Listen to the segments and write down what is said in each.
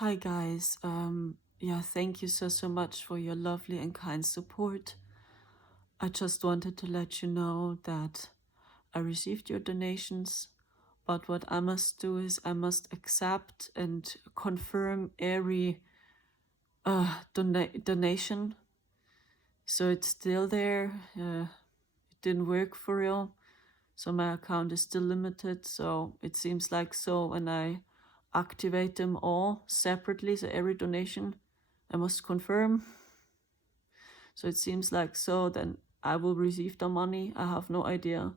Hi guys. Thank you so much for your lovely and kind support. I just wanted to let you know that I received your donations, but what I must do is I must accept and confirm every donation. So it's still there. It didn't work for real. So my account is still limited. So it seems like so when I activate them all separately, so every donation, I must confirm. So it seems like so then I will receive the money. I have no idea.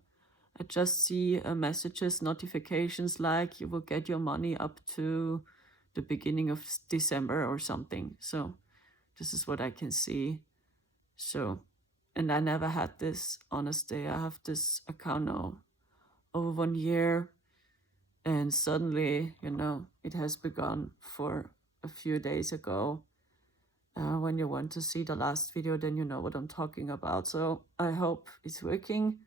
I just see messages, notifications like you will get your money up to the beginning of December or something. So this is what I can see. So, and I never had this, honestly. I have this account now over 1 year, and suddenly, it has begun for a few days ago. When you want to see the last video, then you know what I'm talking about. So I hope it's working.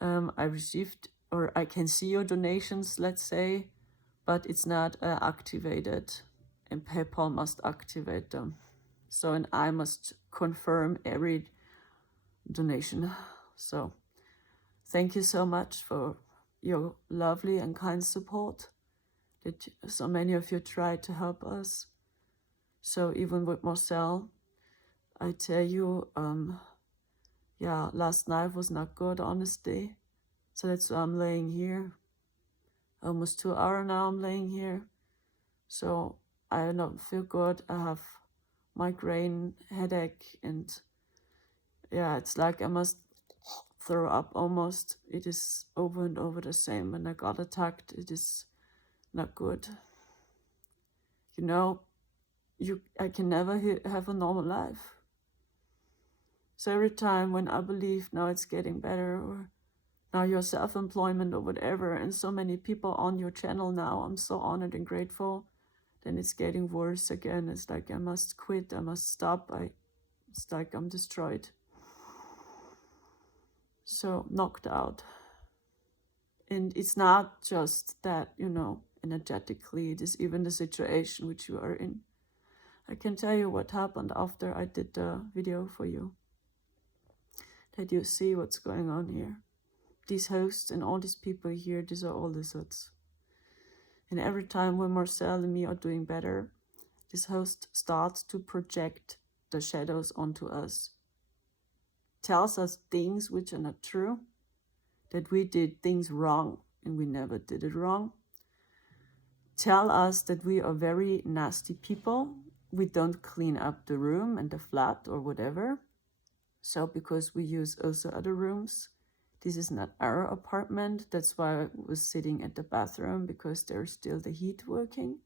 I received, or I can see your donations, let's say, but it's not activated, and PayPal must activate them. So, and I must confirm every donation. So thank you so much for your lovely and kind support. That so many of you tried to help us. So even with Marcel, I tell you, last night was not good, honestly. So that's why I'm laying here. Almost 2 hours now I'm laying here. So I don't feel good. I have migraine, headache, and it's like I must throw up almost. It is over and over the same. When I got attacked, it is not good. I can never have a normal life. So every time when I believe now it's getting better, or now your self-employment or whatever, and so many people on your channel now, I'm so honored and grateful, then it's getting worse again. It's like I must quit, I must stop. It's like I'm destroyed. So knocked out. And it's not just that, energetically, it is even the situation which you are in. I can tell you what happened after I did the video for you, that you see what's going on here. These hosts and all these people here, these are all lizards. And every time when Marcel and me are doing better, this host starts to project the shadows onto us. Tells us things which are not true, that we did things wrong and we never did it wrong. Tell us that we are very nasty people. We don't clean up the room and the flat or whatever. So because we use also other rooms, this is not our apartment. That's why I was sitting at the bathroom, because there's still the heat working.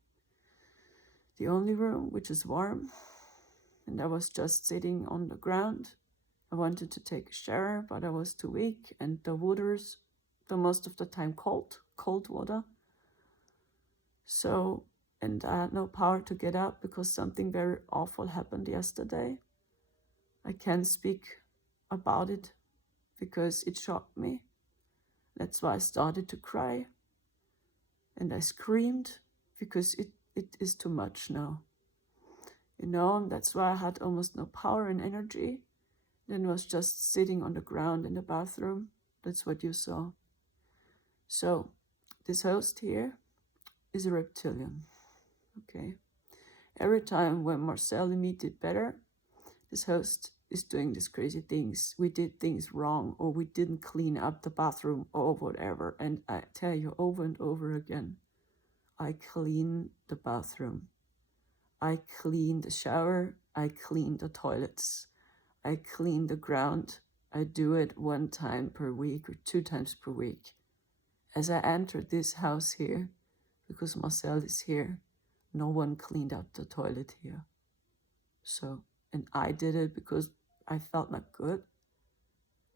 The only room which is warm. And I was just sitting on the ground. I wanted to take a shower, but I was too weak. And the water's the most of the time cold water. So, and I had no power to get up because something very awful happened yesterday. I can't speak about it because it shocked me. That's why I started to cry. And I screamed because it is too much now. And that's why I had almost no power and energy. Then was just sitting on the ground in the bathroom. That's what you saw. So, this host here is a reptilian. Okay. Every time when Marcel and me did better, this host is doing these crazy things. We did things wrong, or we didn't clean up the bathroom or whatever. And I tell you over and over again, I clean the bathroom. I clean the shower. I clean the toilets. I clean the ground. I do it 1 time per week or 2 times per week. As I entered this house here, because Marcel is here, no one cleaned up the toilet here. So, and I did it because I felt not good.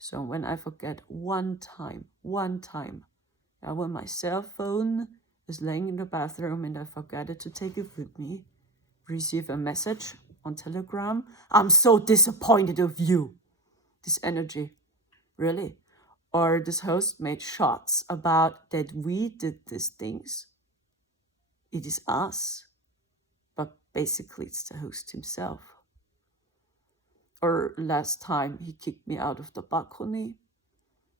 So when I forget one time, when my cell phone is laying in the bathroom and I forget it to take it with me, receive a message on Telegram, I'm so disappointed of you. This energy, really. Or this host made shots about that we did these things. It is us. Basically, it's the host himself. Or last time, he kicked me out of the balcony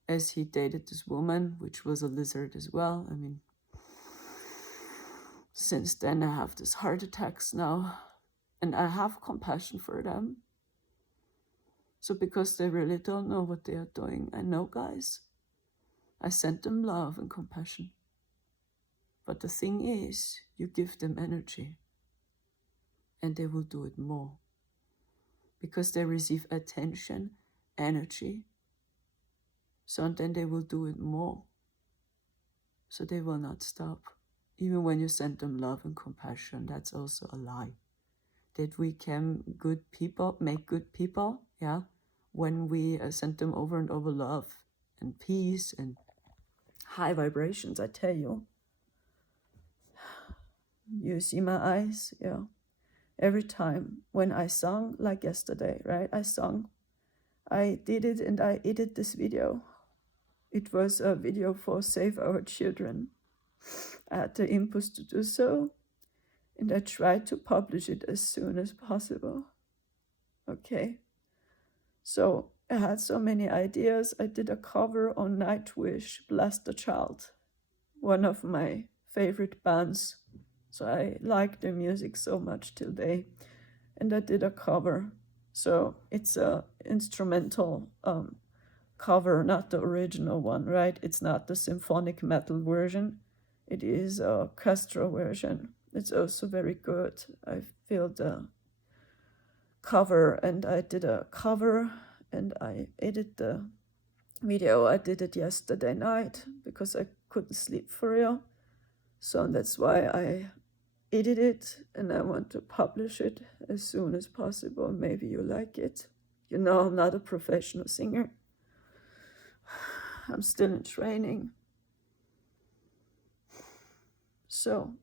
as he dated this woman, which was a lizard as well. I mean, since then I have these heart attacks now, and I have compassion for them. So because they really don't know what they are doing, I know, guys, I sent them love and compassion. But the thing is, you give them energy, and they will do it more. Because they receive attention, energy, so then they will do it more. So they will not stop. Even when you send them love and compassion, that's also a lie. That we can make good people, yeah, when we send them over and over love and peace and high vibrations, I tell you. You see my eyes, yeah. Every time when I sung, like yesterday, right? I did it and I edited this video. It was a video for Save Our Children. I had the impulse to do so, and I tried to publish it as soon as possible. Okay. So I had so many ideas. I did a cover on Nightwish, Bless the Child, one of my favorite bands. So I like their music so much till today. And I did a cover. So it's a instrumental cover, not the original one, right? It's not the symphonic metal version. It is a orchestral version. It's also very good. I feel the cover, and I did a cover, and I edited the video. I did it yesterday night because I couldn't sleep for real. So that's why I edited it, and I want to publish it as soon as possible. Maybe you like it. You know, I'm not a professional singer. I'm still in training. So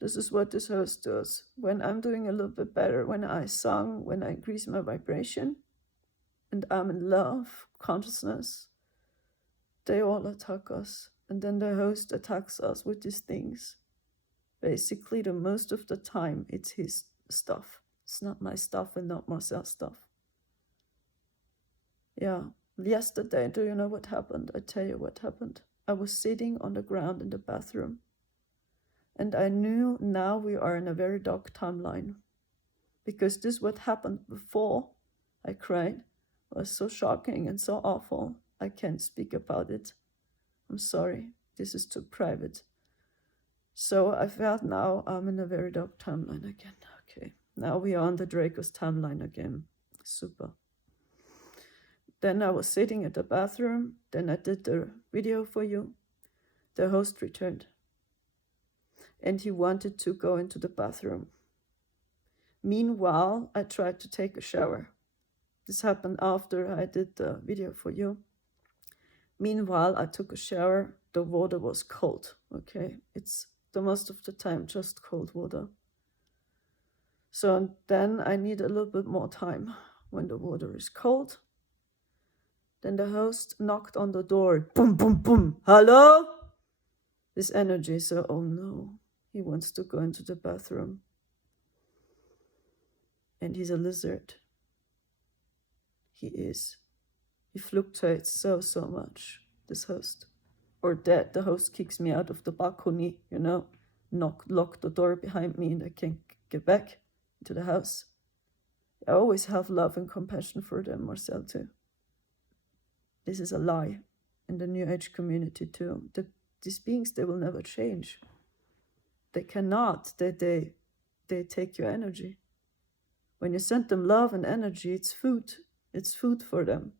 this is what this host does. When I'm doing a little bit better, when I sung, when I increase my vibration, and I'm in love, consciousness, they all attack us. And then the host attacks us with these things. Basically, the most of the time, it's his stuff. It's not my stuff and not Marcel's stuff. Yeah. Yesterday, do you know what happened? I tell you what happened. I was sitting on the ground in the bathroom. And I knew now we are in a very dark timeline. Because this what happened before I cried was so shocking and so awful. I can't speak about it. I'm sorry. This is too private. So I felt now I'm in a very dark timeline again. Okay. Now we are on the Draco's timeline again. Super. Then I was sitting at the bathroom. Then I did the video for you. The host returned. And he wanted to go into the bathroom. Meanwhile, I tried to take a shower. This happened after I did the video for you. Meanwhile, I took a shower. The water was cold, okay? It's the most of the time just cold water. So then I need a little bit more time when the water is cold. Then the host knocked on the door. Boom, boom, boom. Hello? This energy, so oh no. He wants to go into the bathroom. And he's a lizard. He is. He fluctuates so much, this host. Or that the host kicks me out of the balcony, you know, lock the door behind me and I can't get back into the house. I always have love and compassion for them, Marcel, too. This is a lie in the New Age community, too. These beings, they will never change. They cannot. They take your energy. When you send them love and energy, it's food. It's food for them.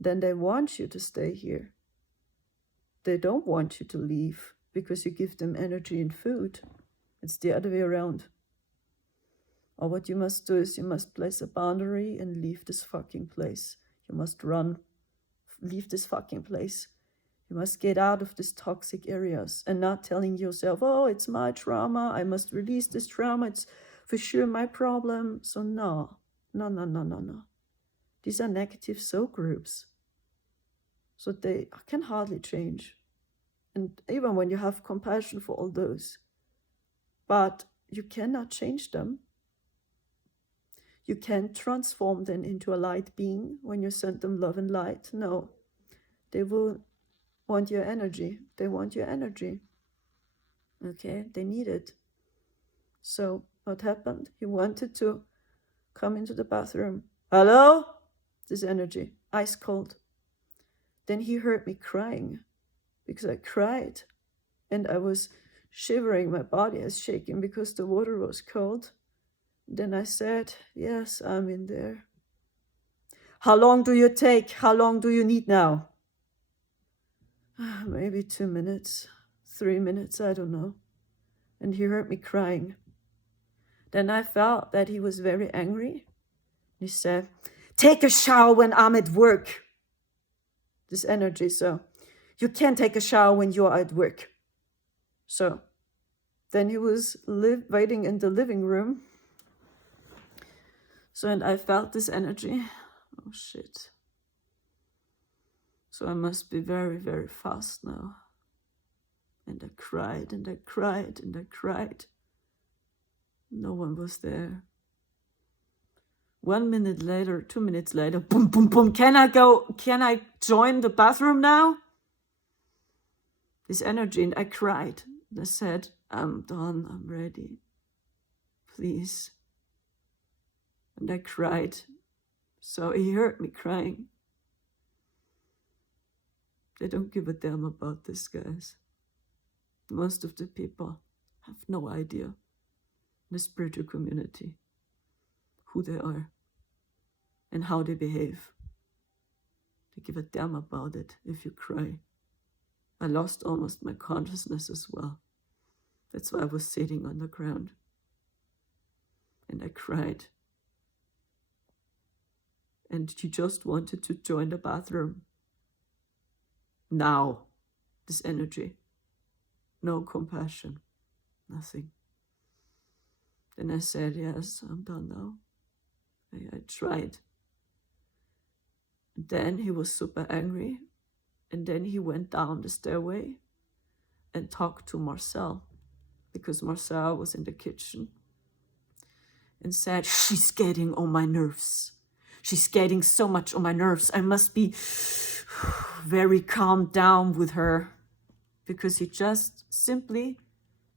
Then they want you to stay here. They don't want you to leave because you give them energy and food. It's the other way around. Or what you must do is you must place a boundary and leave this fucking place. You must run. Leave this fucking place. You must get out of these toxic areas and not telling yourself, oh, it's my trauma. I must release this trauma. It's for sure my problem. So no. These are negative soul groups. So they can hardly change. And even when you have compassion for all those. But you cannot change them. You can't transform them into a light being when you send them love and light. No, they will want your energy. They want your energy. Okay, they need it. So what happened? He wanted to come into the bathroom. Hello? This energy, ice cold. Then he heard me crying because I cried and I was shivering. My body is shaking because the water was cold. Then I said, yes, I'm in there. How long do you take? How long do you need now? Maybe 2 minutes, 3 minutes, I don't know. And he heard me crying. Then I felt that he was very angry. He said, take a shower when I'm at work. This energy, so you can't take a shower when you're at work. So then he was waiting in the living room. So, and I felt this energy. Oh shit. So I must be very, very fast now. And I cried and I cried and I cried. No one was there. 1 minute later, 2 minutes later, boom, boom, boom. Can I join the bathroom now? This energy, and I cried. And I said, I'm done, I'm ready. Please. And I cried. So he heard me crying. They don't give a damn about this, guys. Most of the people have no idea in the spiritual community who they are and how they behave. They give a damn about it if you cry. I lost almost my consciousness as well. That's why I was sitting on the ground. And I cried. And he just wanted to join the bathroom. Now, this energy. No compassion. Nothing. Then I said, yes, I'm done now. I tried. Then he was super angry. And then he went down the stairway and talked to Marcel, because Marcel was in the kitchen, and said, she's getting on my nerves. She's getting so much on my nerves. I must be very calmed down with her, because he just simply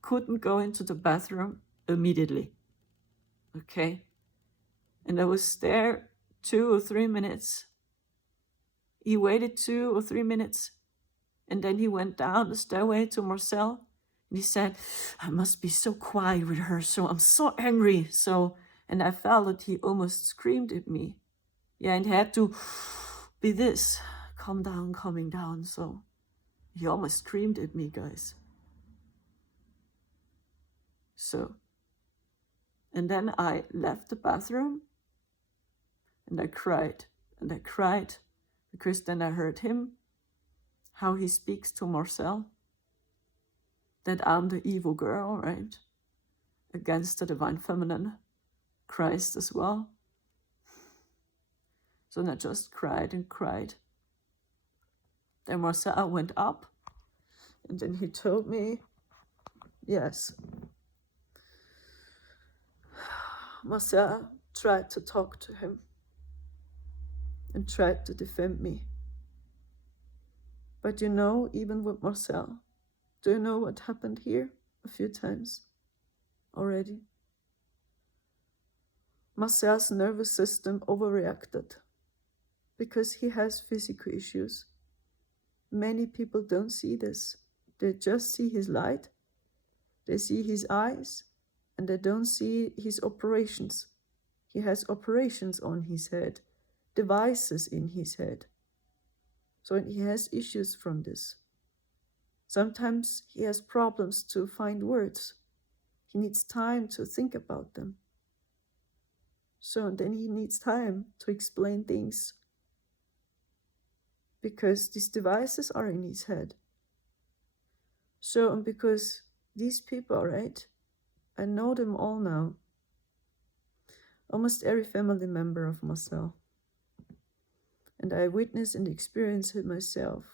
couldn't go into the bathroom immediately. Okay? And I was there 2 or 3 minutes. He waited 2 or 3 minutes, and then he went down the stairway to Marcel, and he said, I must be so quiet with her, so I'm so angry. And I felt that he almost screamed at me. Yeah, and he had to be this, calm down, calming down. So he almost screamed at me, guys. So, and then I left the bathroom, and I cried, and I cried. Because then I heard him, how he speaks to Marcel, that I'm the evil girl, right? Against the divine feminine, Christ as well. So then I just cried and cried. Then Marcel went up, and then he told me, yes. Marcel tried to talk to him and tried to defend me. But you know, even with Marcel, do you know what happened here a few times already? Marcel's nervous system overreacted because he has physical issues. Many people don't see this. They just see his light, they see his eyes, and they don't see his operations. He has operations on his head, devices in his head. So he has issues from this. Sometimes he has problems to find words. He needs time to think about them. So then he needs time to explain things, because these devices are in his head. So, and because these people, right, I know them all now. Almost every family member of Marcel. And I witness and experience it myself,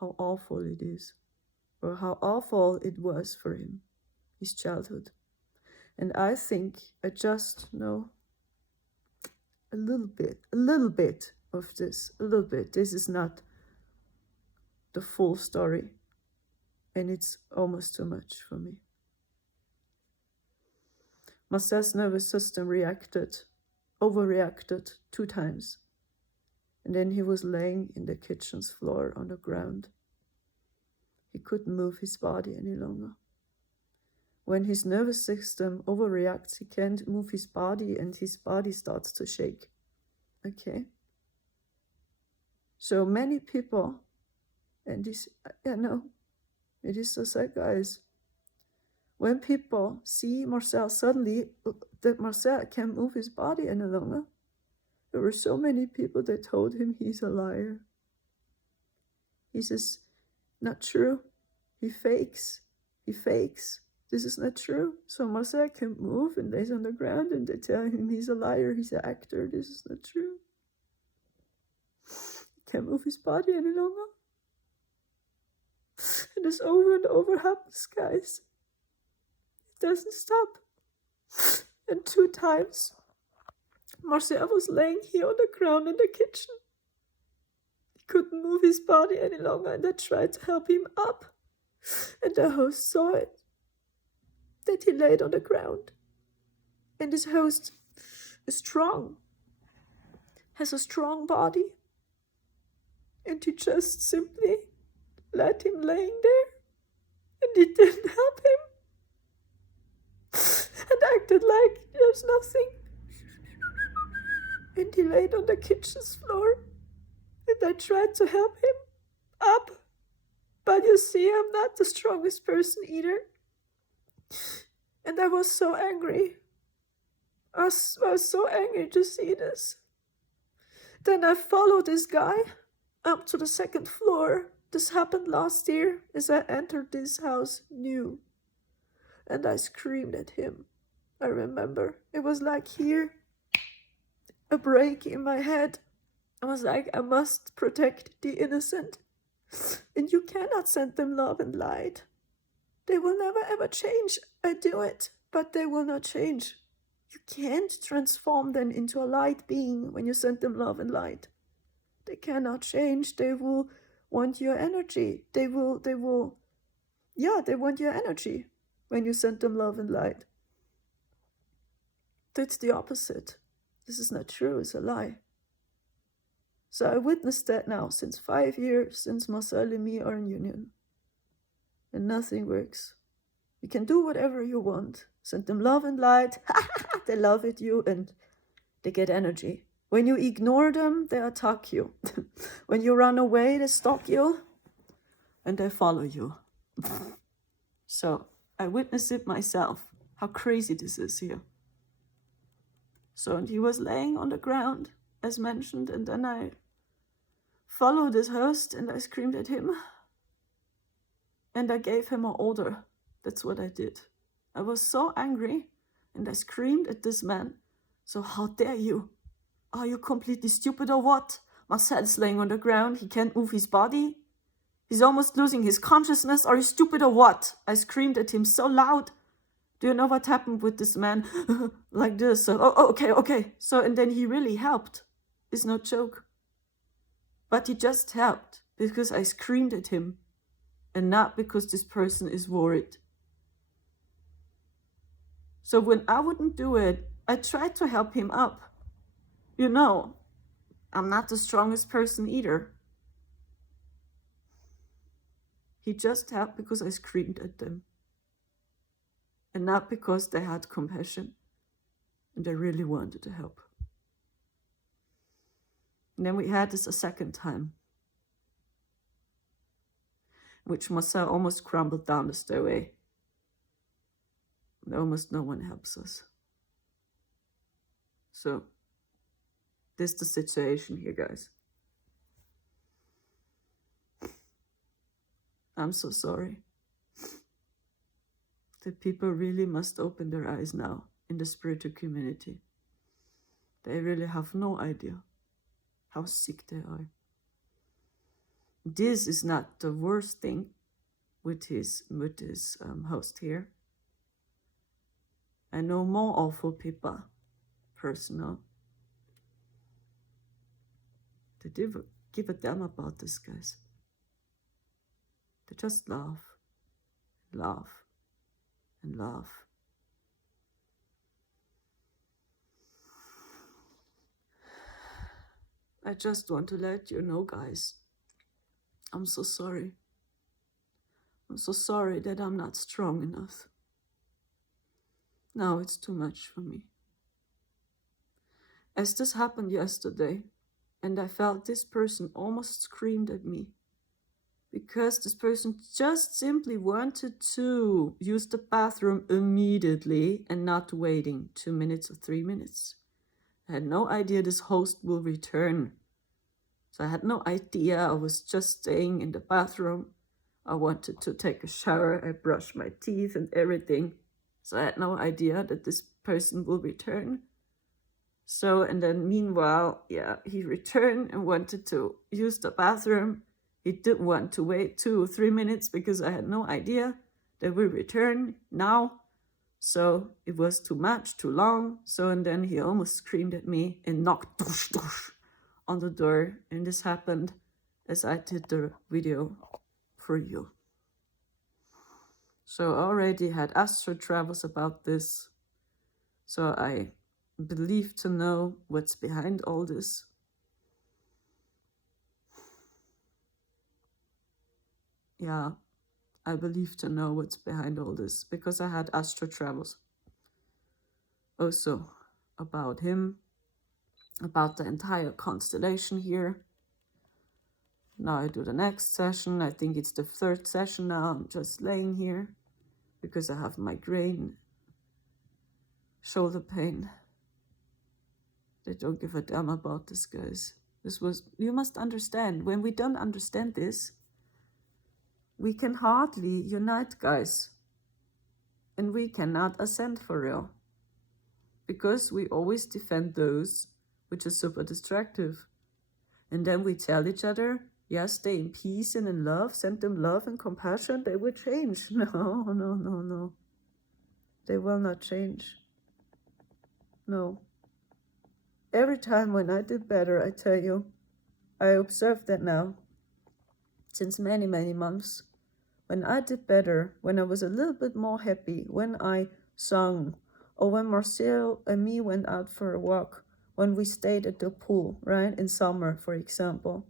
how awful it is, or how awful it was for him, his childhood. And I think I just know a little bit of this, a little bit. This is not the full story, and it's almost too much for me. Marcel's nervous system overreacted 2 times, and then he was laying in the kitchen's floor on the ground. He couldn't move his body any longer. When his nervous system overreacts, he can't move his body, and his body starts to shake. Okay? So many people, and this, it is so sad, guys. When people see Marcel suddenly, that Marcel can't move his body any longer, there were so many people that told him he's a liar. He says, not true. He fakes. This is not true. So Marcel can't move and lays on the ground and they tell him he's a liar, he's an actor. This is not true. He can't move his body any longer. And this over and over happens, guys. It doesn't stop. And 2 times, Marcel was laying here on the ground in the kitchen. He couldn't move his body any longer, and I tried to help him up. And the host saw it, that he laid on the ground. And this host is strong, has a strong body. And he just simply let him laying there. And he didn't help him. And acted like there's nothing. And he laid on the kitchen's floor. And I tried to help him up. But you see, I'm not the strongest person either. And I was so angry. I was so angry to see this. Then I followed this guy up to the 2nd floor. This happened last year as I entered this house new. And I screamed at him. I remember. It was like here, a break in my head. I was like, I must protect the innocent. And you cannot send them love and light. They will never ever change. I do it, but they will not change. You can't transform them into a light being when you send them love and light. They cannot change. They will want your energy. They want your energy when you send them love and light. That's the opposite. This is not true. It's a lie. So I witnessed that now since 5 years, since Marcel and me are in union. And nothing works. You can do whatever you want. Send them love and light. They love it, you, and they get energy. When you ignore them, they attack you. When you run away, they stalk you. And they follow you. So I witnessed it myself. How crazy this is here. So and he was laying on the ground, as mentioned, and then I followed this host and I screamed at him. And I gave him an order. That's what I did. I was so angry and I screamed at this man. So how dare you? Are you completely stupid or what? Marcel is laying on the ground. He can't move his body. He's almost losing his consciousness. Are you stupid or what? I screamed at him so loud. Do you know what happened with this man? Like this. So, okay. So, and then he really helped. It's no joke. But he just helped because I screamed at him and not because this person is worried. So when I wouldn't do it, I tried to help him up. You know, I'm not the strongest person either. He just helped because I screamed at them. And not because they had compassion and they really wanted to help. And then we had this a 2nd time, in which Marcel almost crumbled down the stairway. And almost no one helps us. So, this is the situation here, guys. I'm so sorry. The people really must open their eyes now in the spiritual community. They really have no idea how sick they are. This is not the worst thing with his host here. I know more awful people, personal. They didn't give a damn about this, guys. They just laugh, laugh, and laugh. I just want to let you know, guys, I'm so sorry. I'm so sorry that I'm not strong enough. Now it's too much for me. As this happened yesterday, and I felt this person almost screamed at me, because this person just simply wanted to use the bathroom immediately and not waiting 2 minutes or 3 minutes. I had no idea this host will return. So I had no idea. I was just staying in the bathroom. I wanted to take a shower. I brushed my teeth and everything. So I had no idea that this person will return. So, and then meanwhile, he returned and wanted to use the bathroom. He didn't want to wait 2 or 3 minutes because I had no idea that we return now. So it was too much, too long. So, and then he almost screamed at me and knocked doosh, doosh, on the door. And this happened as I did the video for you. So I already had astral travels about this. So I believe to know what's behind all this. Yeah, I believe to know what's behind all this because I had astral travels also about him, about the entire constellation here. Now I do the next session. I think it's the 3rd session now. I'm just laying here because I have migraine, shoulder pain. They don't give a damn about this, guys. You must understand, when we don't understand this, we can hardly unite, guys. And we cannot ascend for real. Because we always defend those which are super destructive. And then we tell each other, yeah, stay in peace and in love, send them love and compassion, they will change. No. They will not change. No. Every time when I did better, I tell you, I observed that now, since many, many months. When I did better, when I was a little bit more happy, when I sung, or when Marcel and me went out for a walk, when we stayed at the pool, right, in summer, for example.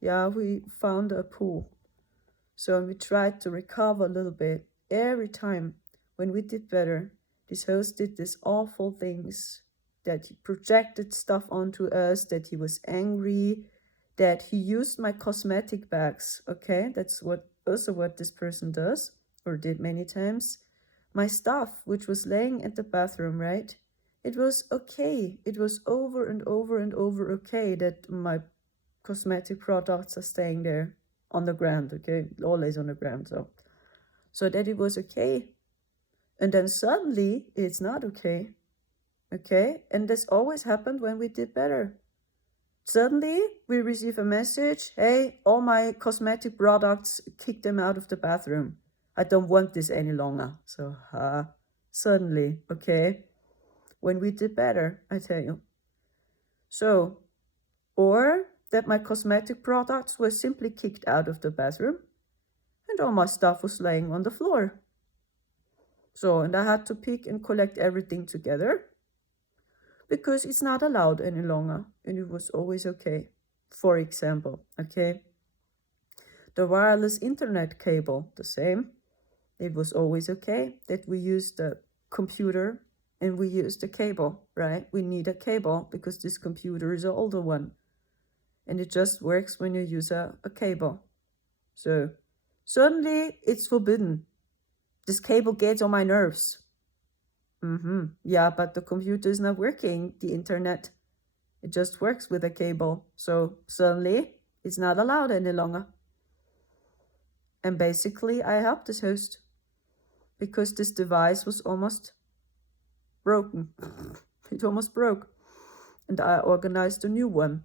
Yeah, we found a pool. So we tried to recover a little bit. Every time when we did better, this host did these awful things, that he projected stuff onto us, that he was angry, that he used my cosmetic bags, okay? That's what this person does, or did many times. My stuff, which was laying at the bathroom, right? It was okay. It was over and over and over okay that my cosmetic products are staying there on the ground, okay? Always on the ground, so that it was okay. And then suddenly, it's not okay. Okay, and this always happened when we did better. Suddenly, we receive a message, hey, all my cosmetic products, kick them out of the bathroom. I don't want this any longer. So, suddenly, okay, when we did better, I tell you. So, or that my cosmetic products were simply kicked out of the bathroom and all my stuff was laying on the floor. So, and I had to pick and collect everything together, because it's not allowed any longer, and it was always okay. For example, okay, the wireless internet cable, the same. It was always okay that we use the computer and we use the cable, right? We need a cable because this computer is an older one, and it just works when you use a cable. So suddenly it's forbidden. This cable gets on my nerves. Yeah, but the computer is not working, the internet. It just works with a cable. So suddenly it's not allowed any longer. And basically I helped this host because this device was almost broken. It almost broke. And I organized a new one.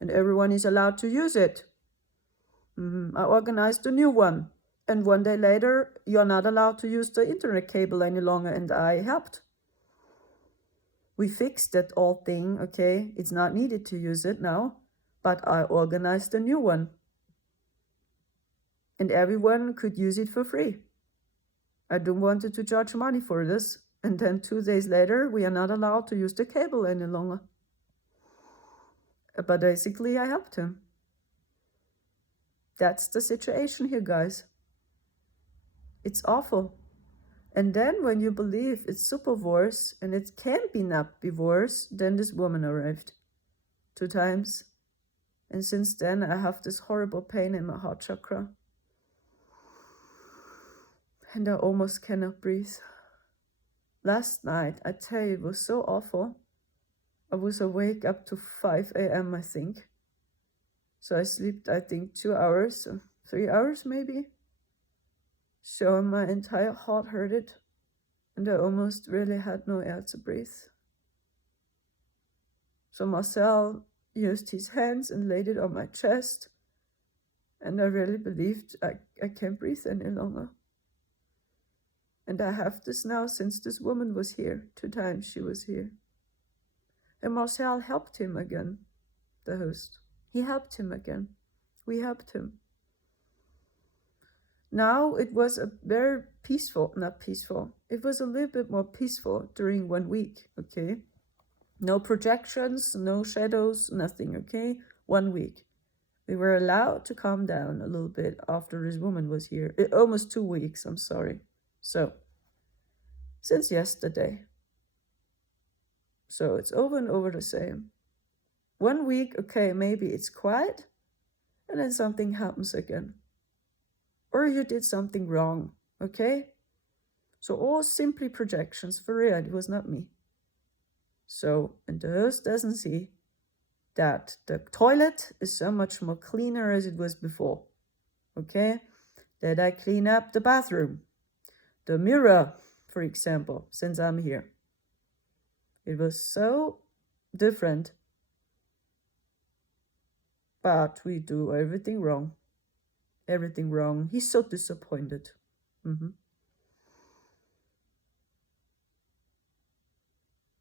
And everyone is allowed to use it. I organized a new one. And one day later, you're not allowed to use the internet cable any longer, and I helped. We fixed that old thing, okay? It's not needed to use it now, but I organized a new one. And everyone could use it for free. I don't want to charge money for this. And then 2 days later, we are not allowed to use the cable any longer. But basically, I helped him. That's the situation here, guys. It's awful. And then when you believe it's super worse, and it can't not be worse, then this woman arrived 2 times. And since then, I have this horrible pain in my heart chakra. And I almost cannot breathe. Last night, I tell you, it was so awful. I was awake up to 5 a.m., I think. So I slept, I think, 2 hours, 3 hours maybe. So my entire heart hurted, and I almost really had no air to breathe. So Marcel used his hands and laid it on my chest, and I really believed I can't breathe any longer. And I have this now since this woman was here. 2 times she was here. And Marcel helped him again, the host. He helped him again. We helped him. Now it was a very it was a little bit more peaceful during 1 week, okay? No projections, no shadows, nothing, okay? 1 week. We were allowed to calm down a little bit after this woman was here. Almost 2 weeks, I'm sorry. So, since yesterday. So it's over and over the same. 1 week, okay, maybe it's quiet, and then something happens again. Or you did something wrong, okay? So all simply projections, for real, it was not me. So, and the host doesn't see that the toilet is so much more cleaner as it was before, okay? That I clean up the bathroom, the mirror, for example, since I'm here. It was so different, but we do everything wrong. Everything wrong. He's so disappointed.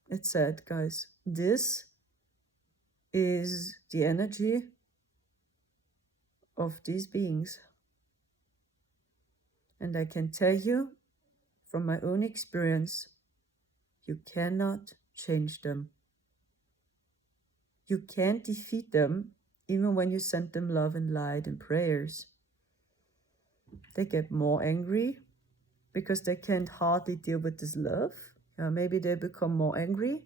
It's sad, guys. This is the energy of these beings. And I can tell you from my own experience, you cannot change them. You can't defeat them even when you send them love and light and prayers. They get more angry because they can't hardly deal with this love. Maybe they become more angry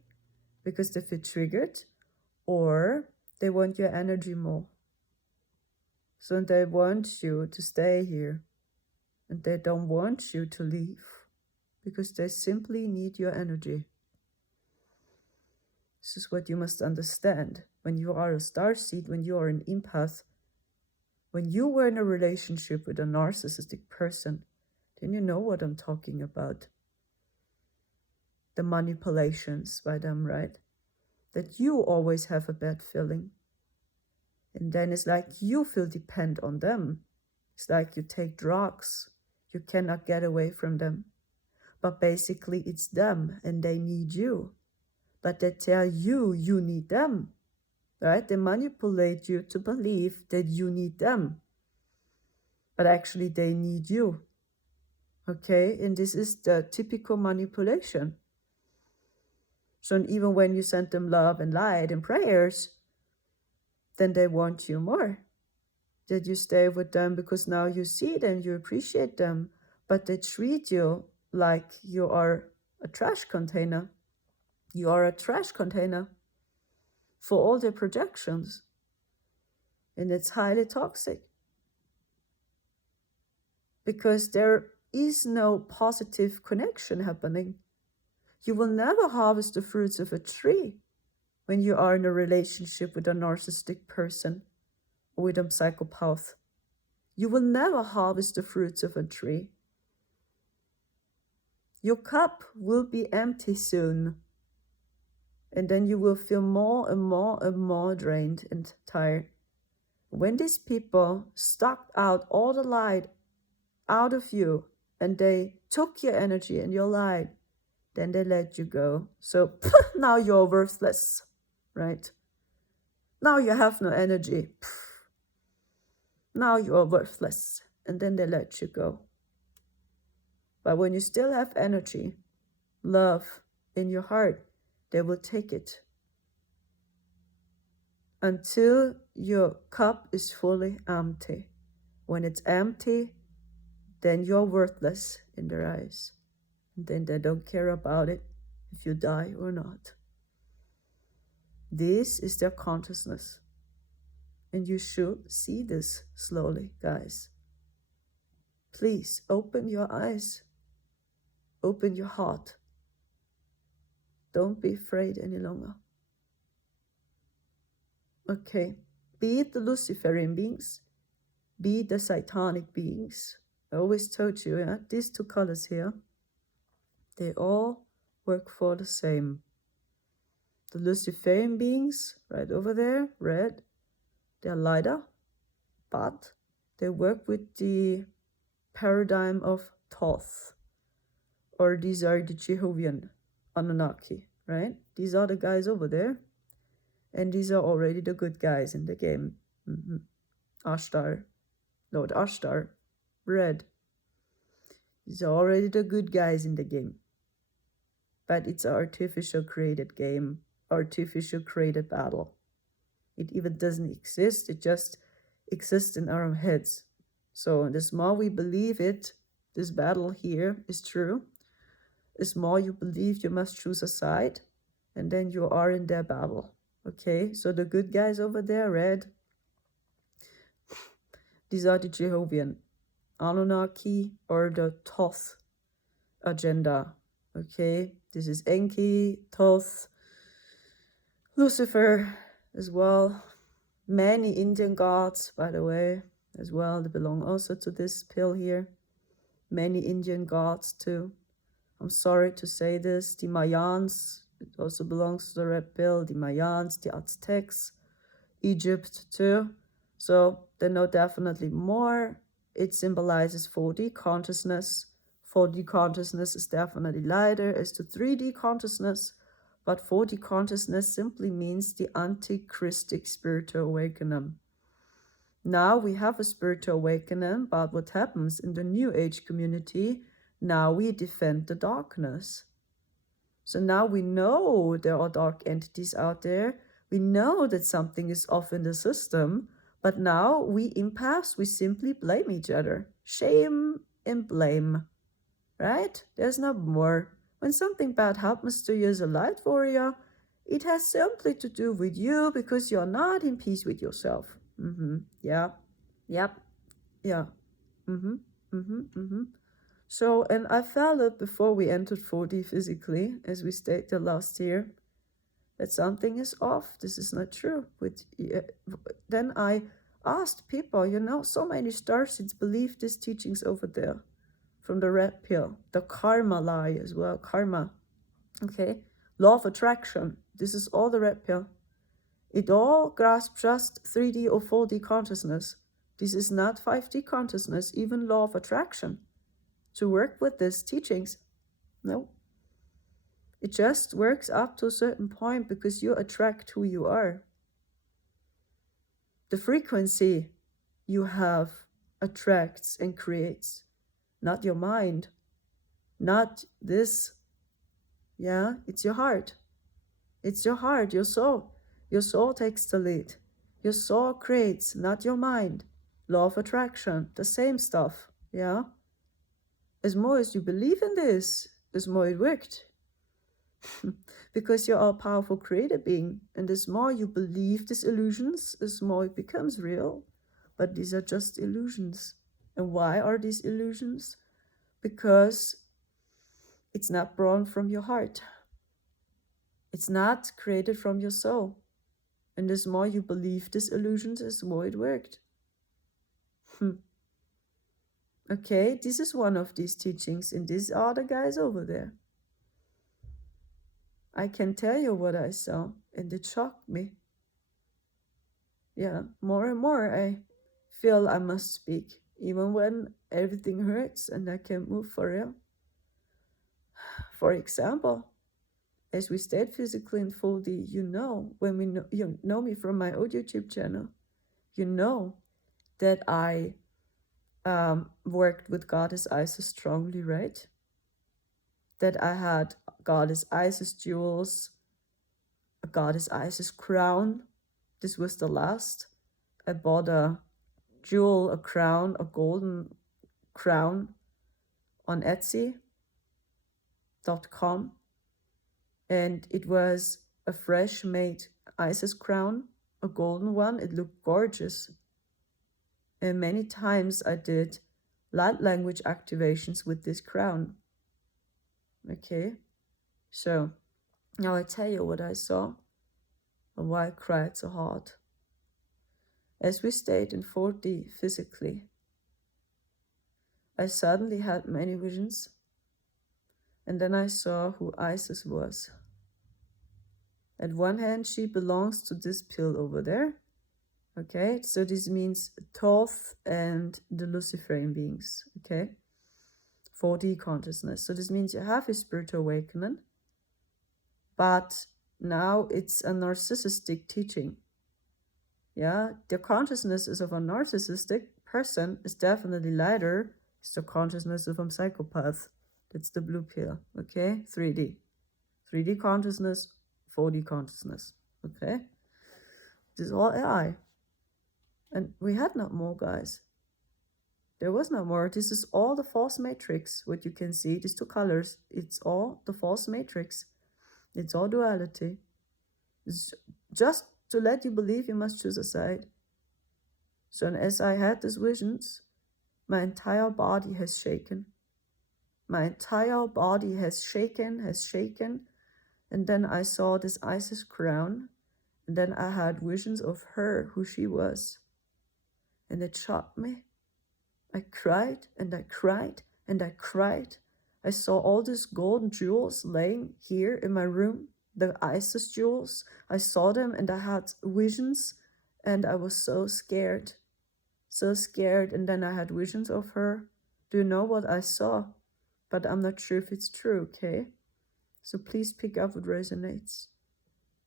because they feel triggered, or they want your energy more. So they want you to stay here, and they don't want you to leave because they simply need your energy. This is what you must understand. When you are a starseed, when you are an empath, when you were in a relationship with a narcissistic person, then you know what I'm talking about. The manipulations by them, right? That you always have a bad feeling. And then it's like you feel dependent on them. It's like you take drugs. You cannot get away from them. But basically it's them and they need you. But they tell you you need them. Right? They manipulate you to believe that you need them. But actually they need you. Okay? And this is the typical manipulation. So even when you send them love and light and prayers, then they want you more. That you stay with them because now you see them, you appreciate them, but they treat you like you are a trash container. You are a trash container for all their projections. And it's highly toxic. Because there is no positive connection happening. You will never harvest the fruits of a tree when you are in a relationship with a narcissistic person or with a psychopath. You will never harvest the fruits of a tree. Your cup will be empty soon. And then you will feel more and more and more drained and tired. When these people sucked out all the light out of you and they took your energy and your light, then they let you go. So now you're worthless, right? Now you have no energy. Now you are worthless. And then they let you go. But when you still have energy, love in your heart, they will take it until your cup is fully empty. When it's empty, then you're worthless in their eyes. And then they don't care about it if you die or not. This is their consciousness. And you should see this slowly, guys. Please open your eyes. Open your heart. Don't be afraid any longer. Okay, be it the Luciferian beings, be it the Satanic beings. I always told you, yeah, these two colors here, they all work for the same. The Luciferian beings, right over there, red, they're lighter, but they work with the paradigm of Thoth, or these are the Jehovian Anunnaki, right? These are the guys over there, and these are already the good guys in the game. Ashtar, Lord Ashtar, red. These are already the good guys in the game. But it's an artificial created game, artificial created battle. It even doesn't exist, it just exists in our heads. So the more we believe it, this battle here is true, the more you believe you must choose a side, and then you are in their battle. Okay, so the good guys over there, red, these are the Jehovian Anunnaki or the Thoth agenda. Okay, this is Enki, Thoth, Lucifer as well. Many Indian gods, by the way, as well. They belong also to this pill here. Many Indian gods too. I'm sorry to say this. The Mayans, it also belongs to the red pill. The Mayans, the Aztecs, Egypt too. So they know definitely more. It symbolizes 4D consciousness. 4D consciousness is definitely lighter as to 3D consciousness, but 4D consciousness simply means the anti-Christic spiritual awakening. Now we have a spiritual awakening, but what happens in the New Age community, now we defend the darkness. So now we know there are dark entities out there. We know that something is off in the system, but now we empaths, we simply blame each other. Shame and blame, right? There's no more. When something bad happens to you as a light warrior, it has simply to do with you because you're not in peace with yourself. Yeah. Yep. Yeah. So, and I felt it before we entered 4D physically, as we stated last year, that something is off. This is not true. Then I asked people, so many starseeds believe these teachings over there from the red pill, the karma lie as well, karma, okay? Law of attraction, this is all the red pill. It all grasps just 3D or 4D consciousness. This is not 5D consciousness, even law of attraction. To work with these teachings, no. It just works up to a certain point because you attract who you are. The frequency you have attracts and creates, not your mind, not this. Yeah, it's your heart. It's your heart, your soul. Your soul takes the lead. Your soul creates, not your mind. Law of attraction, the same stuff. Yeah. As more as you believe in this, as more it worked. Because you're a powerful creator being, and as more you believe these illusions, as more it becomes real. But these are just illusions. And why are these illusions? Because it's not born from your heart. It's not created from your soul. And as more you believe these illusions, as more it worked. Okay, this is one of these teachings, and these are the guys over there. I can tell you what I saw, and it shocked me. Yeah, more and more I feel I must speak. even when everything hurts and I can't move for real. For example, as we stayed physically in 4D, when you know me from my audio YouTube channel, you know that I worked with Goddess Isis strongly, right? That I had Goddess Isis jewels, a Goddess Isis crown. This was the last. I bought a jewel, a crown, a golden crown on Etsy.com. And it was a fresh made Isis crown, a golden one. It looked gorgeous. And many times I did light language activations with this crown. Okay, so now I tell you what I saw and why I cried so hard. As we stayed in 4D physically, I suddenly had many visions, and then I saw who Isis was. At one hand, she belongs to this pill over there. Okay, so this means Thoth and the Luciferian beings. Okay, 4D consciousness. So this means you have a spiritual awakening, but now it's a narcissistic teaching. Yeah, the consciousness is of a narcissistic person is definitely lighter. It's the consciousness of a psychopath. That's the blue pill. Okay, 3D. 3D consciousness, 4D consciousness. Okay, this is all AI. And we had not more, guys. There was no more. This is all the false matrix. What you can see, these two colors, it's all the false matrix. It's all duality. It's just to let you believe you must choose a side. So as I had these visions, my entire body has shaken. My entire body has shaken. And then I saw this Isis crown. And then I had visions of her, who she was. And it shocked me. I cried and I cried and I cried. I saw all these golden jewels laying here in my room, the Isis jewels. I saw them and I had visions and I was so scared. And then I had visions of her. Do you know what I saw? But I'm not sure if it's true, okay? So please pick up what resonates.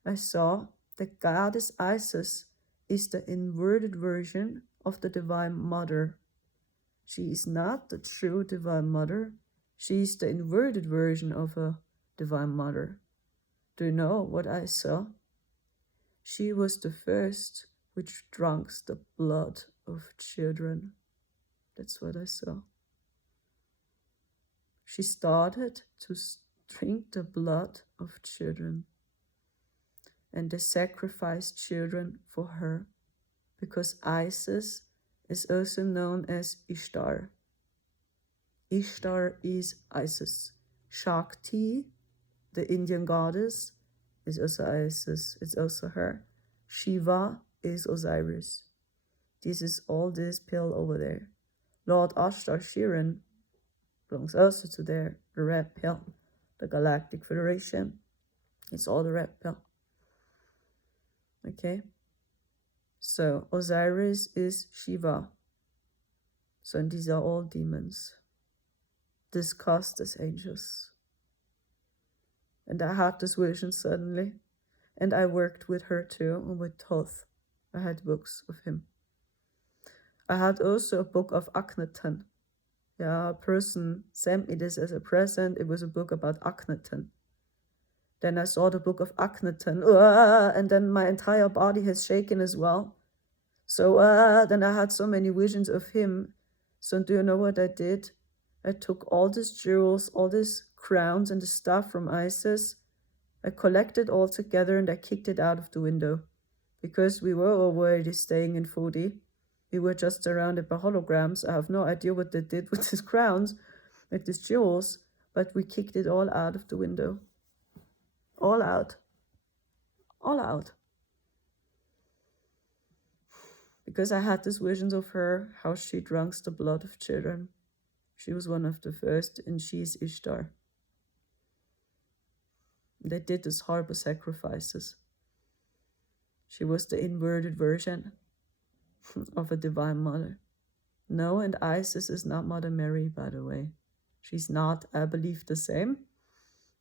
I saw that Goddess Isis is the inverted version of the Divine Mother. She is not the true Divine Mother. She is the inverted version of a Divine Mother. Do you know what I saw? She was the first which drank the blood of children. That's what I saw. She started to drink the blood of children. And they sacrificed children for her, because Isis is also known as Ishtar. Ishtar is Isis. Shakti, the Indian goddess, is also Isis. It's also her. Shiva is Osiris. This is all this pill over there. Lord Ashtar Shiran belongs also to there, the red pill. The Galactic Federation. It's all the red pill. Okay? So Osiris is Shiva. So and these are all demons discussed as angels. And I had this vision suddenly. And I worked with her too, and with Thoth. I had books of him. I had also a book of Akhenaten. Yeah, a person sent me this as a present. It was a book about Akhenaten. Then I saw the book of Akhenaten, and then my entire body has shaken as well. So then I had so many visions of him. So do you know what I did? I took all these jewels, all these crowns and the stuff from Isis. I collected all together and I kicked it out of the window. Because we were already staying in 4D. We were just surrounded by holograms. I have no idea what they did with these crowns, with these jewels, but we kicked it all out of the window. All out. All out. Because I had these visions of her, how she drank the blood of children. She was one of the first, and she is Ishtar. They did these horrible sacrifices. She was the inverted version of a Divine Mother. No, and Isis is not Mother Mary, by the way. She's not, I believe, the same.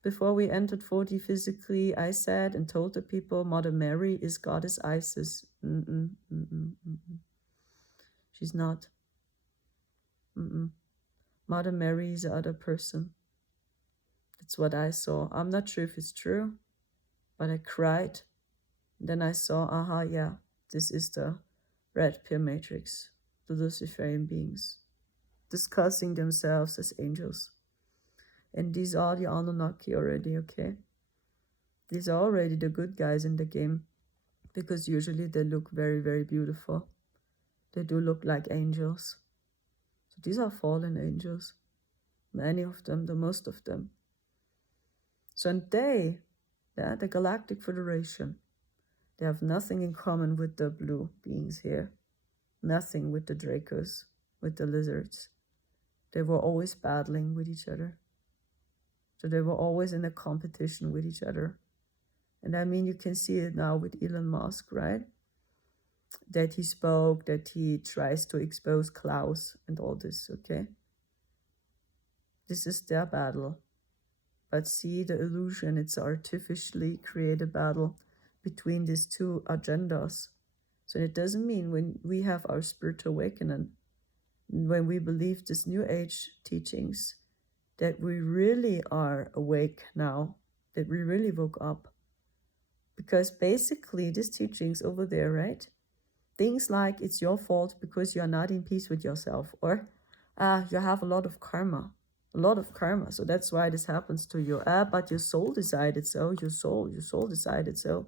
Before we entered 40 physically, I said and told the people, Mother Mary is Goddess Isis. She's not. Mother Mary is the other person. That's what I saw. I'm not sure if it's true, but I cried. Then I saw, aha, yeah, this is the red pill matrix, the Luciferian beings, discussing themselves as angels. And these are the Anunnaki already, okay? These are already the good guys in the game, because usually they look very, very beautiful. They do look like angels. So these are fallen angels. Many of them, the most of them. So and they, the Galactic Federation, they have nothing in common with the blue beings here. Nothing with the Dracos, with the lizards. They were always battling with each other. So they were always in a competition with each other. And I mean, you can see it now with Elon Musk, right? That he spoke, that he tries to expose Klaus and all this, okay? This is their battle. But see the illusion, it's an artificially created battle between these two agendas. So it doesn't mean when we have our spiritual awakening, when we believe this New Age teachings, that we really are awake now, that we really woke up. Because basically these teachings over there, right? Things like it's your fault because you're not in peace with yourself, or you have a lot of karma. So that's why this happens to you. But your soul decided so, your soul decided so,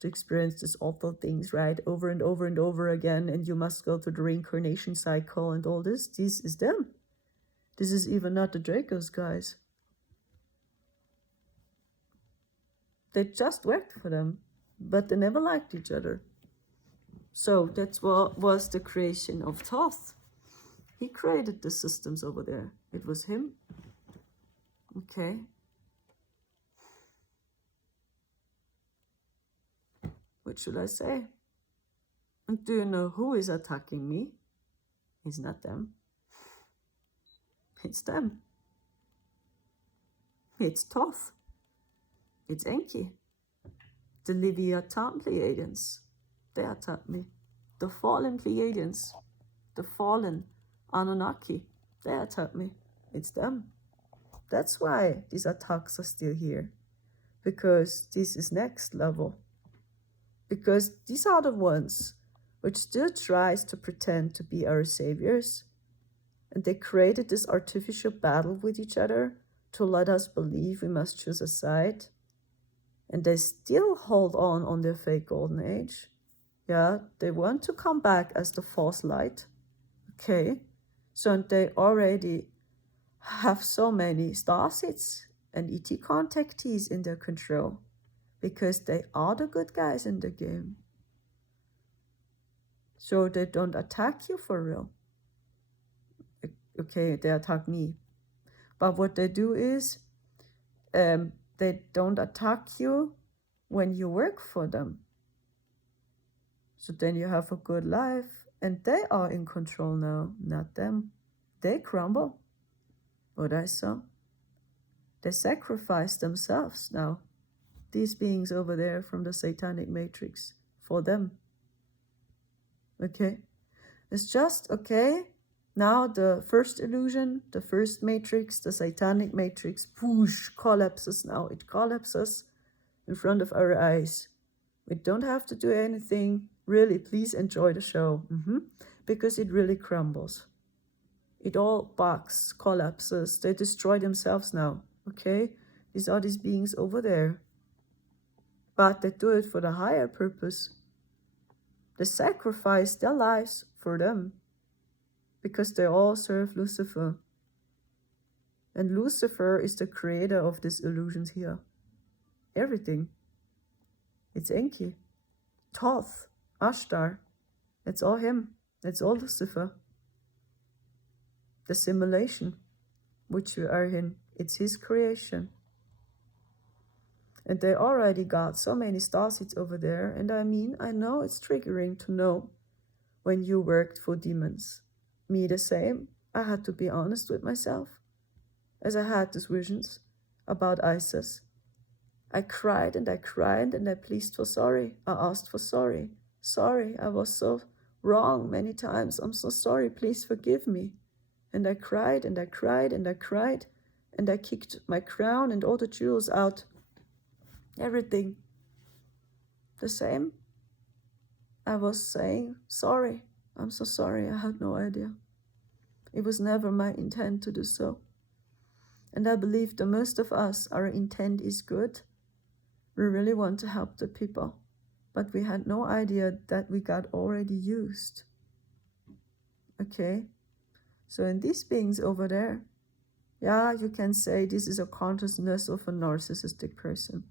to experience these awful things, right? Over and over and over again, and you must go through the reincarnation cycle and all this. This is them. This is even not the Dracos, guys. They just worked for them, but they never liked each other. So that's what was the creation of Thoth. He created the systems over there. It was him. Okay. What should I say? And do you know who is attacking me? It's not them. It's them. It's Thoth. It's Enki. The Leviathan Pleiadians. They attack me. The fallen Pleiadians. The fallen Anunnaki. They attack me. It's them. That's why these attacks are still here. Because this is next level. Because these are the ones which still tries to pretend to be our saviors. And they created this artificial battle with each other to let us believe we must choose a side. And they still hold on their fake golden age. Yeah, they want to come back as the false light. Okay, so they already have so many starseeds and ET contactees in their control. Because they are the good guys in the game. So they don't attack you for real. Okay, they attack me. But what they do is, they don't attack you when you work for them. So then you have a good life. And they are in control now, not them. They crumble. What I saw. They sacrifice themselves now. These beings over there from the satanic matrix, for them. Okay? It's just, okay, now the first illusion, the first matrix, the satanic matrix, whoosh, collapses now. It collapses in front of our eyes. We don't have to do anything. Really, please enjoy the show. Because it really crumbles. It all bugs, collapses. They destroy themselves now. Okay? These are these beings over there. But they do it for the higher purpose. They sacrifice their lives for them. Because they all serve Lucifer. And Lucifer is the creator of these illusions here. Everything. It's Enki. Thoth. Ashtar. It's all him. It's all Lucifer. The simulation which we are in. It's his creation. And they already got so many starseeds over there. And I mean, I know it's triggering to know when you worked for demons. me the same. I had to be honest with myself, as I had these visions about ISIS. I cried and I cried and I pleaded for sorry. I asked for sorry. Sorry, I was so wrong many times. I'm so sorry, please forgive me. And I cried and I cried and I cried and I kicked my crown and all the jewels out. Everything. The same. I was saying, sorry, I'm so sorry, I had no idea. It was never my intent to do so. And I believe that most of us, our intent is good. We really want to help the people, but we had no idea that we got already used. Okay? So in these beings over there, yeah, you can say this is a consciousness of a narcissistic person.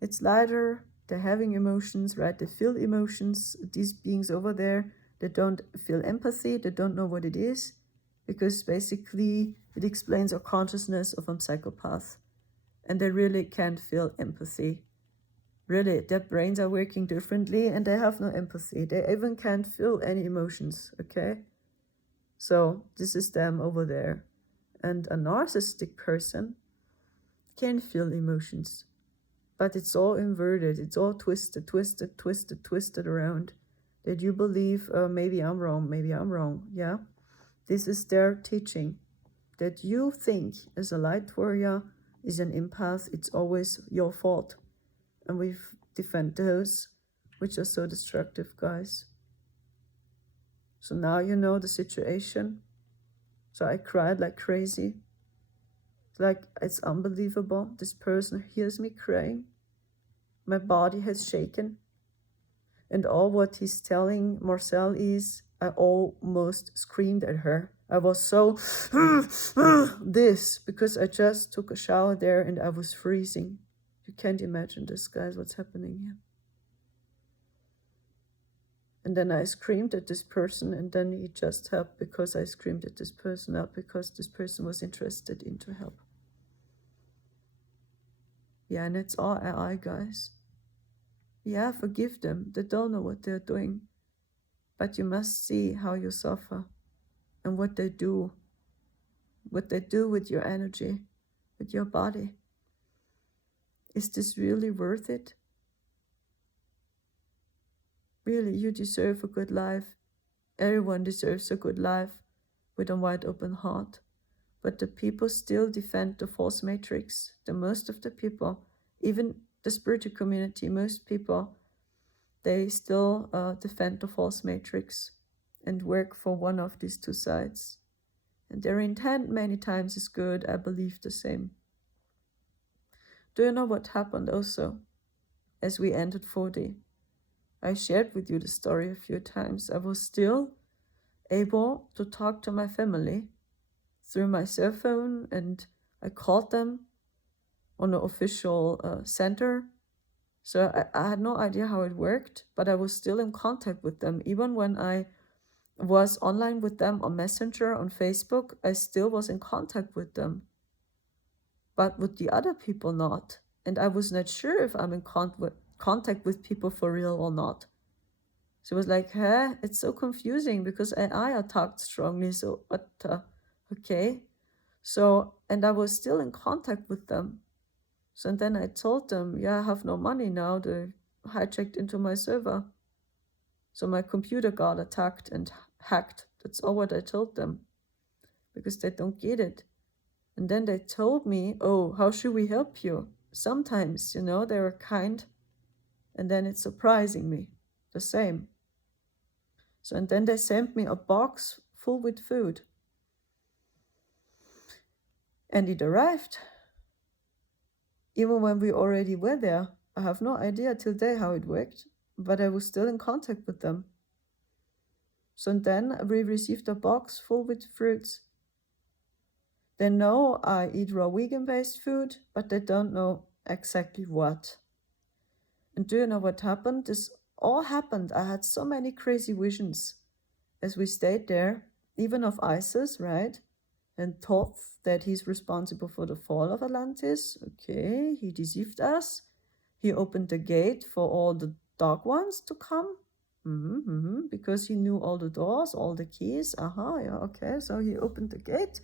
It's lighter, they're having emotions, right? They feel emotions. These beings over there, they don't feel empathy, they don't know what it is, because basically it explains a consciousness of a psychopath. And they really can't feel empathy. Really, their brains are working differently and they have no empathy. They even can't feel any emotions, okay? So this is them over there. And a narcissistic person can feel emotions. But it's all inverted. It's all twisted around. That you believe, maybe I'm wrong, yeah? This is their teaching. That you think as a light warrior, is an empath, it's always your fault. And we defend those which are so destructive, guys. So now you know the situation. So I cried like crazy. Like, it's unbelievable. This person hears me crying. My body has shaken. And all what he's telling Marcel is, I almost screamed at her. I was so, this, because I just took a shower there and I was freezing. You can't imagine this, guys, what's happening here. And then I screamed at this person, and then he just helped because I screamed at this person, not because this person was interested in to help. Yeah, and it's all AI, guys. Yeah, forgive them. They don't know what they're doing. But you must see how you suffer and what they do with your energy, with your body. Is this really worth it? Really, you deserve a good life. Everyone deserves a good life with a wide open heart. But the people still defend the false matrix. The most of the people, even the spiritual community, most people, they still defend the false matrix and work for one of these two sides. And their intent many times is good. I believe the same. Do you know what happened also as we entered 40? I shared with you the story a few times. I was still able to talk to my family through my cell phone, and I called them on the official center. So I had no idea how it worked, but I was still in contact with them. Even when I was online with them on Messenger, on Facebook, I still was in contact with them. But with the other people not. And I was not sure if I'm in contact with people for real or not. So it was like, it's so confusing because I attacked strongly. So, but, okay. So, and I was still in contact with them. So and then I told them, yeah, I have no money now. They hijacked into my server. So my computer got attacked and hacked. That's all what I told them. Because they don't get it. And then they told me, oh, how should we help you? Sometimes, they were kind. And then it's surprising me. The same. So, and then they sent me a box full with food. And it arrived. Even when we already were there. I have no idea till today how it worked. But I was still in contact with them. So then we received a box full with fruits. They know I eat raw vegan-based food, but they don't know exactly what. And do you know what happened? This all happened. I had so many crazy visions as we stayed there, even of ISIS, right? And thought that he's responsible for the fall of Atlantis. Okay, he deceived us. He opened the gate for all the dark ones to come. Because he knew all the doors, all the keys. Yeah, okay. So he opened the gate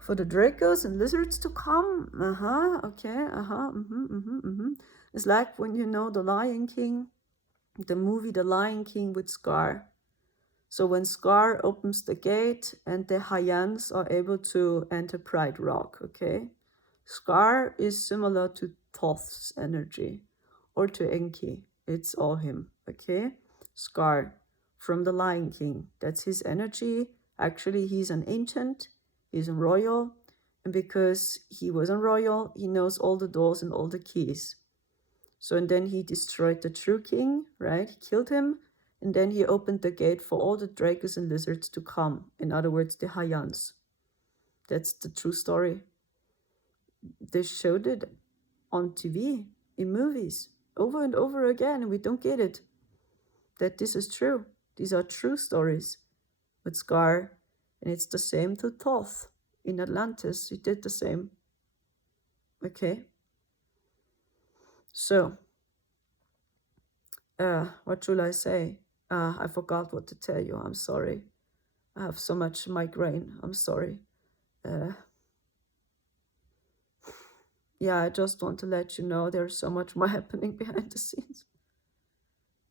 for the dracos and lizards to come. Okay. It's like when you know the Lion King, the movie The Lion King with Scar. So when Scar opens the gate and the Hyans are able to enter Pride Rock, okay? Scar is similar to Thoth's energy or to Enki. It's all him, okay? Scar from the Lion King. That's his energy. Actually, he's an ancient, he's a royal, and because he was a royal, he knows all the doors and all the keys. So, and then he destroyed the true king, right? He killed him, and then he opened the gate for all the dragons and lizards to come. In other words, the Hyans. That's the true story. They showed it on TV, in movies, over and over again, and we don't get it. That this is true. These are true stories with Scar, and it's the same to Thoth in Atlantis. He did the same. Okay. So, what should I say? I forgot what to tell you. I'm sorry. I have so much migraine. I'm sorry. Yeah, I just want to let you know there's so much more happening behind the scenes.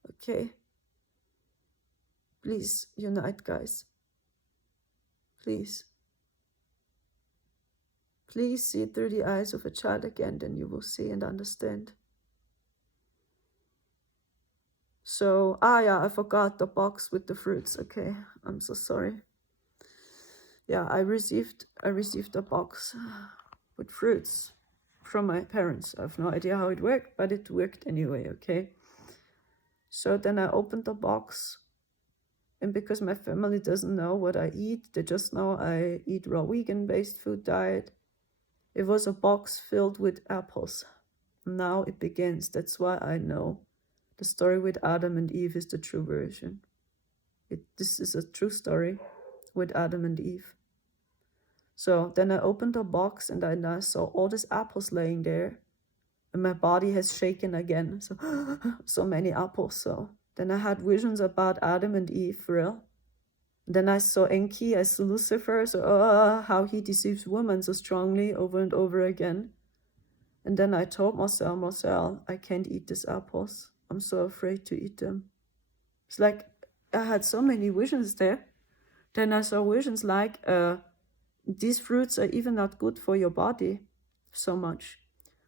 Okay. Please unite, guys. Please. Please see through the eyes of a child again, then you will see and understand. So, yeah, I forgot the box with the fruits. Okay, I'm so sorry. Yeah, I received a box with fruits from my parents. I have no idea how it worked, but it worked anyway, okay? So then I opened the box, and because my family doesn't know what I eat, they just know I eat raw vegan-based food diet. It was a box filled with apples. Now it begins. That's why I know the story with Adam and Eve is the true version. This is a true story with Adam and Eve. So then I opened the box and I saw all these apples laying there, and my body has shaken again. So many apples. So then I had visions about Adam and Eve, for real. Then I saw Enki, I saw Lucifer, so how he deceives women so strongly over and over again. And then I told Marcel, I can't eat these apples. I'm so afraid to eat them. It's like I had so many visions there. Then I saw visions like, these fruits are even not good for your body so much.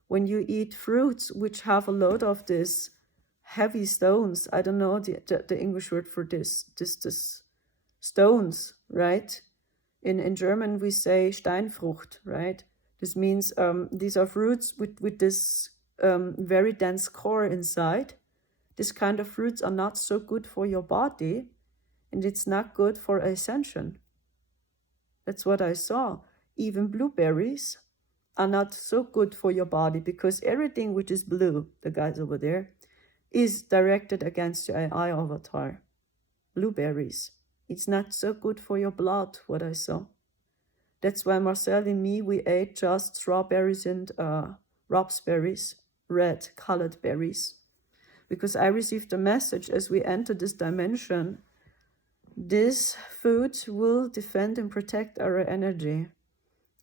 When you eat fruits which have a lot of this heavy stones, I don't know the English word for this stones, right? In German we say Steinfrucht, right? This means these are fruits with this very dense core inside. This kind of fruits are not so good for your body, and it's not good for ascension. That's what I saw. Even blueberries are not so good for your body, because everything which is blue, the guys over there, is directed against your AI avatar. Blueberries. It's not so good for your blood, what I saw. That's why Marcel and me, we ate just strawberries and raspberries, red colored berries. Because I received a message as we enter this dimension, this food will defend and protect our energy,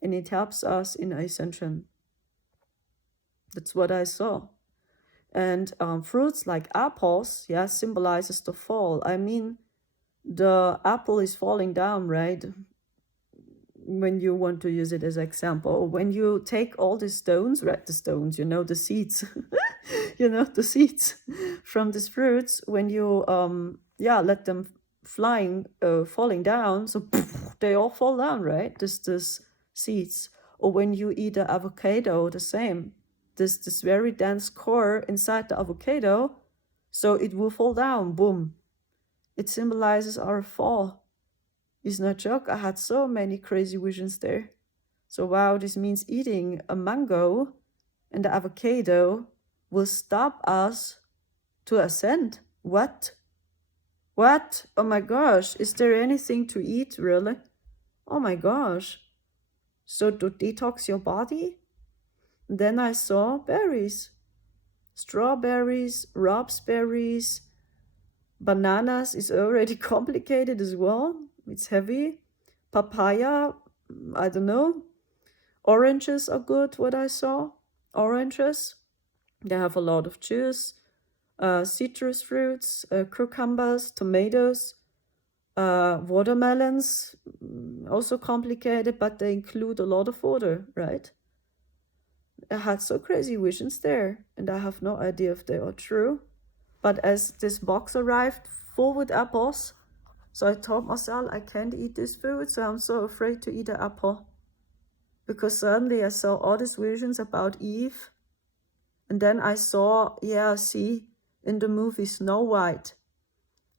and it helps us in ascension. That's what I saw. And fruits like apples, yeah, symbolizes the fall. I mean, the apple is falling down, right? When you want to use it as an example, when you take all the stones, right, the stones, the seeds, the seeds from these fruits, when you, let them falling down, so they all fall down, right? This seeds. Or when you eat an avocado, the same. This very dense core inside the avocado, so it will fall down, boom. It symbolizes our fall. It's no joke. I had so many crazy visions there. So wow, this means eating a mango and the avocado will stop us to ascend. What? Oh my gosh, is there anything to eat, really? Oh my gosh. So to detox your body? Then I saw berries. Strawberries, raspberries, Bananas is already complicated as well. It's heavy. Papaya, I don't know. Oranges are good, what I saw. Oranges, they have a lot of juice. Citrus fruits, cucumbers, tomatoes, watermelons, also complicated, but they include a lot of water, right? I had so crazy visions there, and I have no idea if they are true. But as this box arrived full with apples, so I told Marcel I can't eat this food, so I'm so afraid to eat an apple. Because suddenly I saw all these visions about Eve, and then I saw, in the movie Snow White,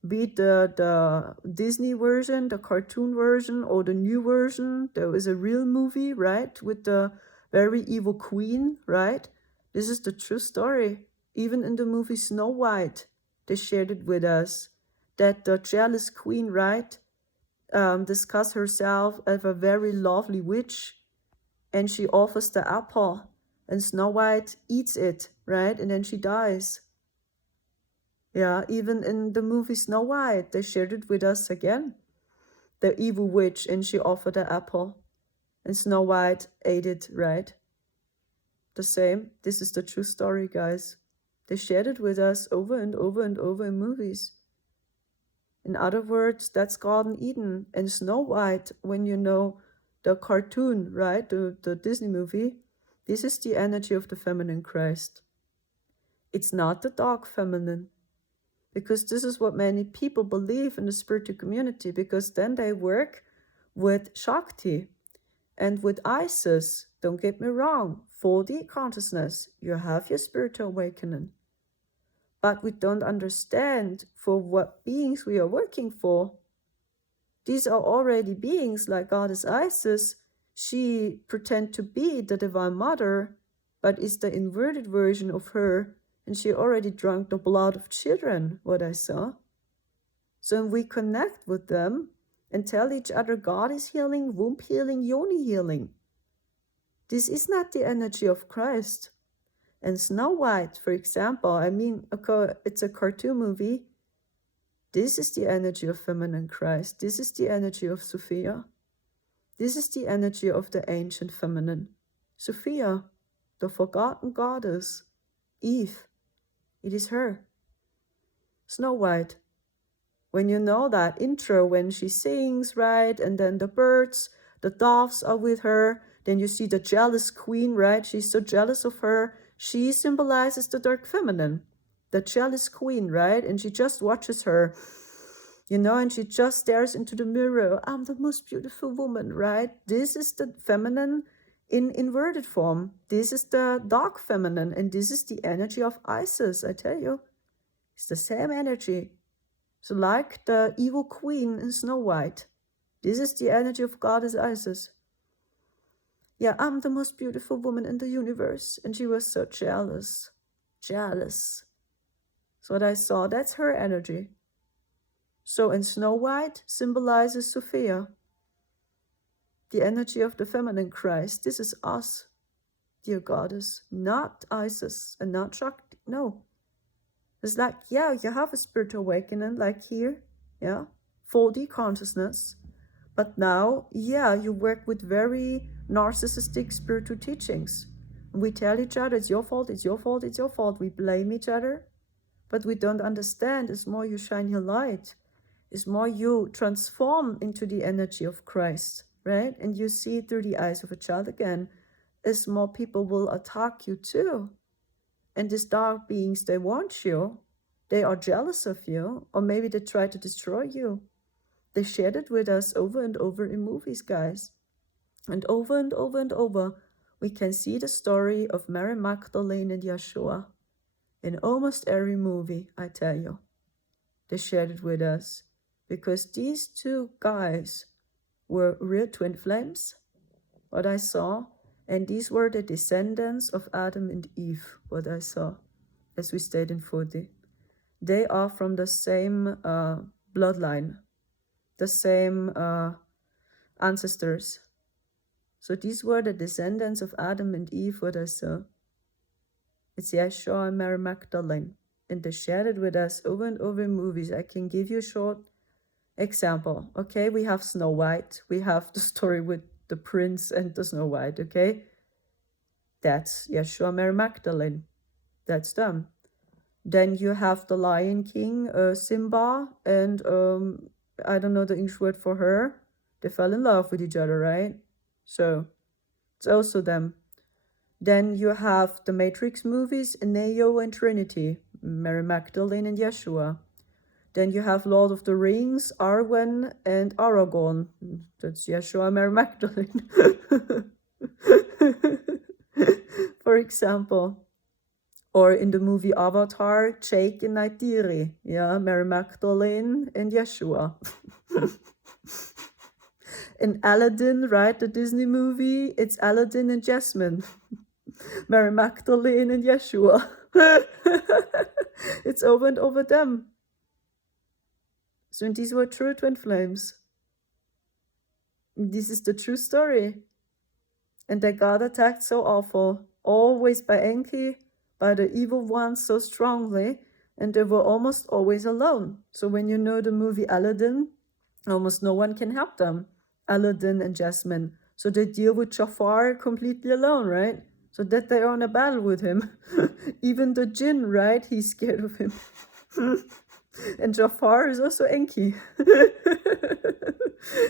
be it the Disney version, the cartoon version, or the new version, there is a real movie, right, with the very evil queen, right? This is the true story. Even in the movie Snow White, they shared it with us, that the jealous queen, right, discussed herself as a very lovely witch, and she offers the apple, and Snow White eats it, right, and then she dies. Yeah, even in the movie Snow White, they shared it with us again. The evil witch, and she offered the apple, and Snow White ate it, right? The same. This is the true story, guys. They shared it with us over and over and over in movies. In other words, that's Garden Eden. And Snow White, when you know the cartoon, right, the Disney movie, this is the energy of the feminine Christ. It's not the dark feminine. Because this is what many people believe in the spiritual community, because then they work with Shakti and with Isis. Don't get me wrong, 4D consciousness, you have your spiritual awakening. But we don't understand for what beings we are working for. These are already beings like Goddess Isis. She pretends to be the Divine Mother, but is the inverted version of her. And she already drank the blood of children, what I saw. So we connect with them and tell each other God is healing, womb healing, yoni healing. This is not the energy of Christ. And Snow White, for example, it's a cartoon movie. This is the energy of feminine Christ. This is the energy of Sophia. This is the energy of the ancient feminine. Sophia, the forgotten goddess, Eve. It is her. Snow White. When you know that intro, when she sings, right, and then the birds, the doves are with her, then you see the jealous queen, right? She's so jealous of her. She symbolizes the dark feminine, the jealous queen, right? And she just watches her, and she just stares into the mirror. I'm the most beautiful woman, right? This is the feminine in inverted form. This is the dark feminine, and this is the energy of Isis, I tell you. It's the same energy. So like the evil queen in Snow White, this is the energy of Goddess Isis. Yeah, I'm the most beautiful woman in the universe. And she was so jealous. Jealous. So what I saw, that's her energy. So in Snow White symbolizes Sophia, the energy of the feminine Christ. This is us, dear goddess, not Isis and not Shakti. No. It's like, yeah, you have a spiritual awakening, like here, yeah, 4D consciousness. But now, yeah, you work with very narcissistic spiritual teachings. We tell each other, it's your fault, it's your fault, it's your fault. We blame each other, but we don't understand. It's more you shine your light. It's more you transform into the energy of Christ, right? And you see it through the eyes of a child again, as more people will attack you too. And these dark beings, they want you. They are jealous of you, or maybe they try to destroy you. They shared it with us over and over in movies, guys. And over and over and over, we can see the story of Mary Magdalene and Yeshua. In almost every movie, I tell you. They shared it with us. Because these two guys were real twin flames, what I saw. And these were the descendants of Adam and Eve, what I saw, as we stayed in 40. They are from the same bloodline, the same ancestors. So these were the descendants of Adam and Eve, what I saw. It's Yeshua and Mary Magdalene And they shared it with us over and over in movies. I can give you a short example. Okay, we have Snow White. We have the story with the prince and the Snow White. Okay, that's Yeshua, Mary Magdalene. That's them. Then you have the Lion King, Simba, and I don't know the English word for her. They fell in love with each other, right? So it's also them. Then you have the Matrix movies, Neo and Trinity, Mary Magdalene and Yeshua. Then you have Lord of the Rings, Arwen and Aragorn. That's Yeshua, Mary Magdalene. For example. Or in the movie Avatar, Jake and Neytiri. Yeah, Mary Magdalene and Yeshua. In Aladdin, right, the Disney movie, it's Aladdin and Jasmine. Mary Magdalene and Yeshua. It's over and over them. So these were true twin flames. This is the true story. And they got attacked so awful, always by Enki, by the evil ones so strongly, and they were almost always alone. So when you know the movie Aladdin, almost no one can help them, Aladdin and Jasmine. So they deal with Jafar completely alone, right? So that they're on a battle with him. Even the jinn, right? He's scared of him. And Jafar is also Enki.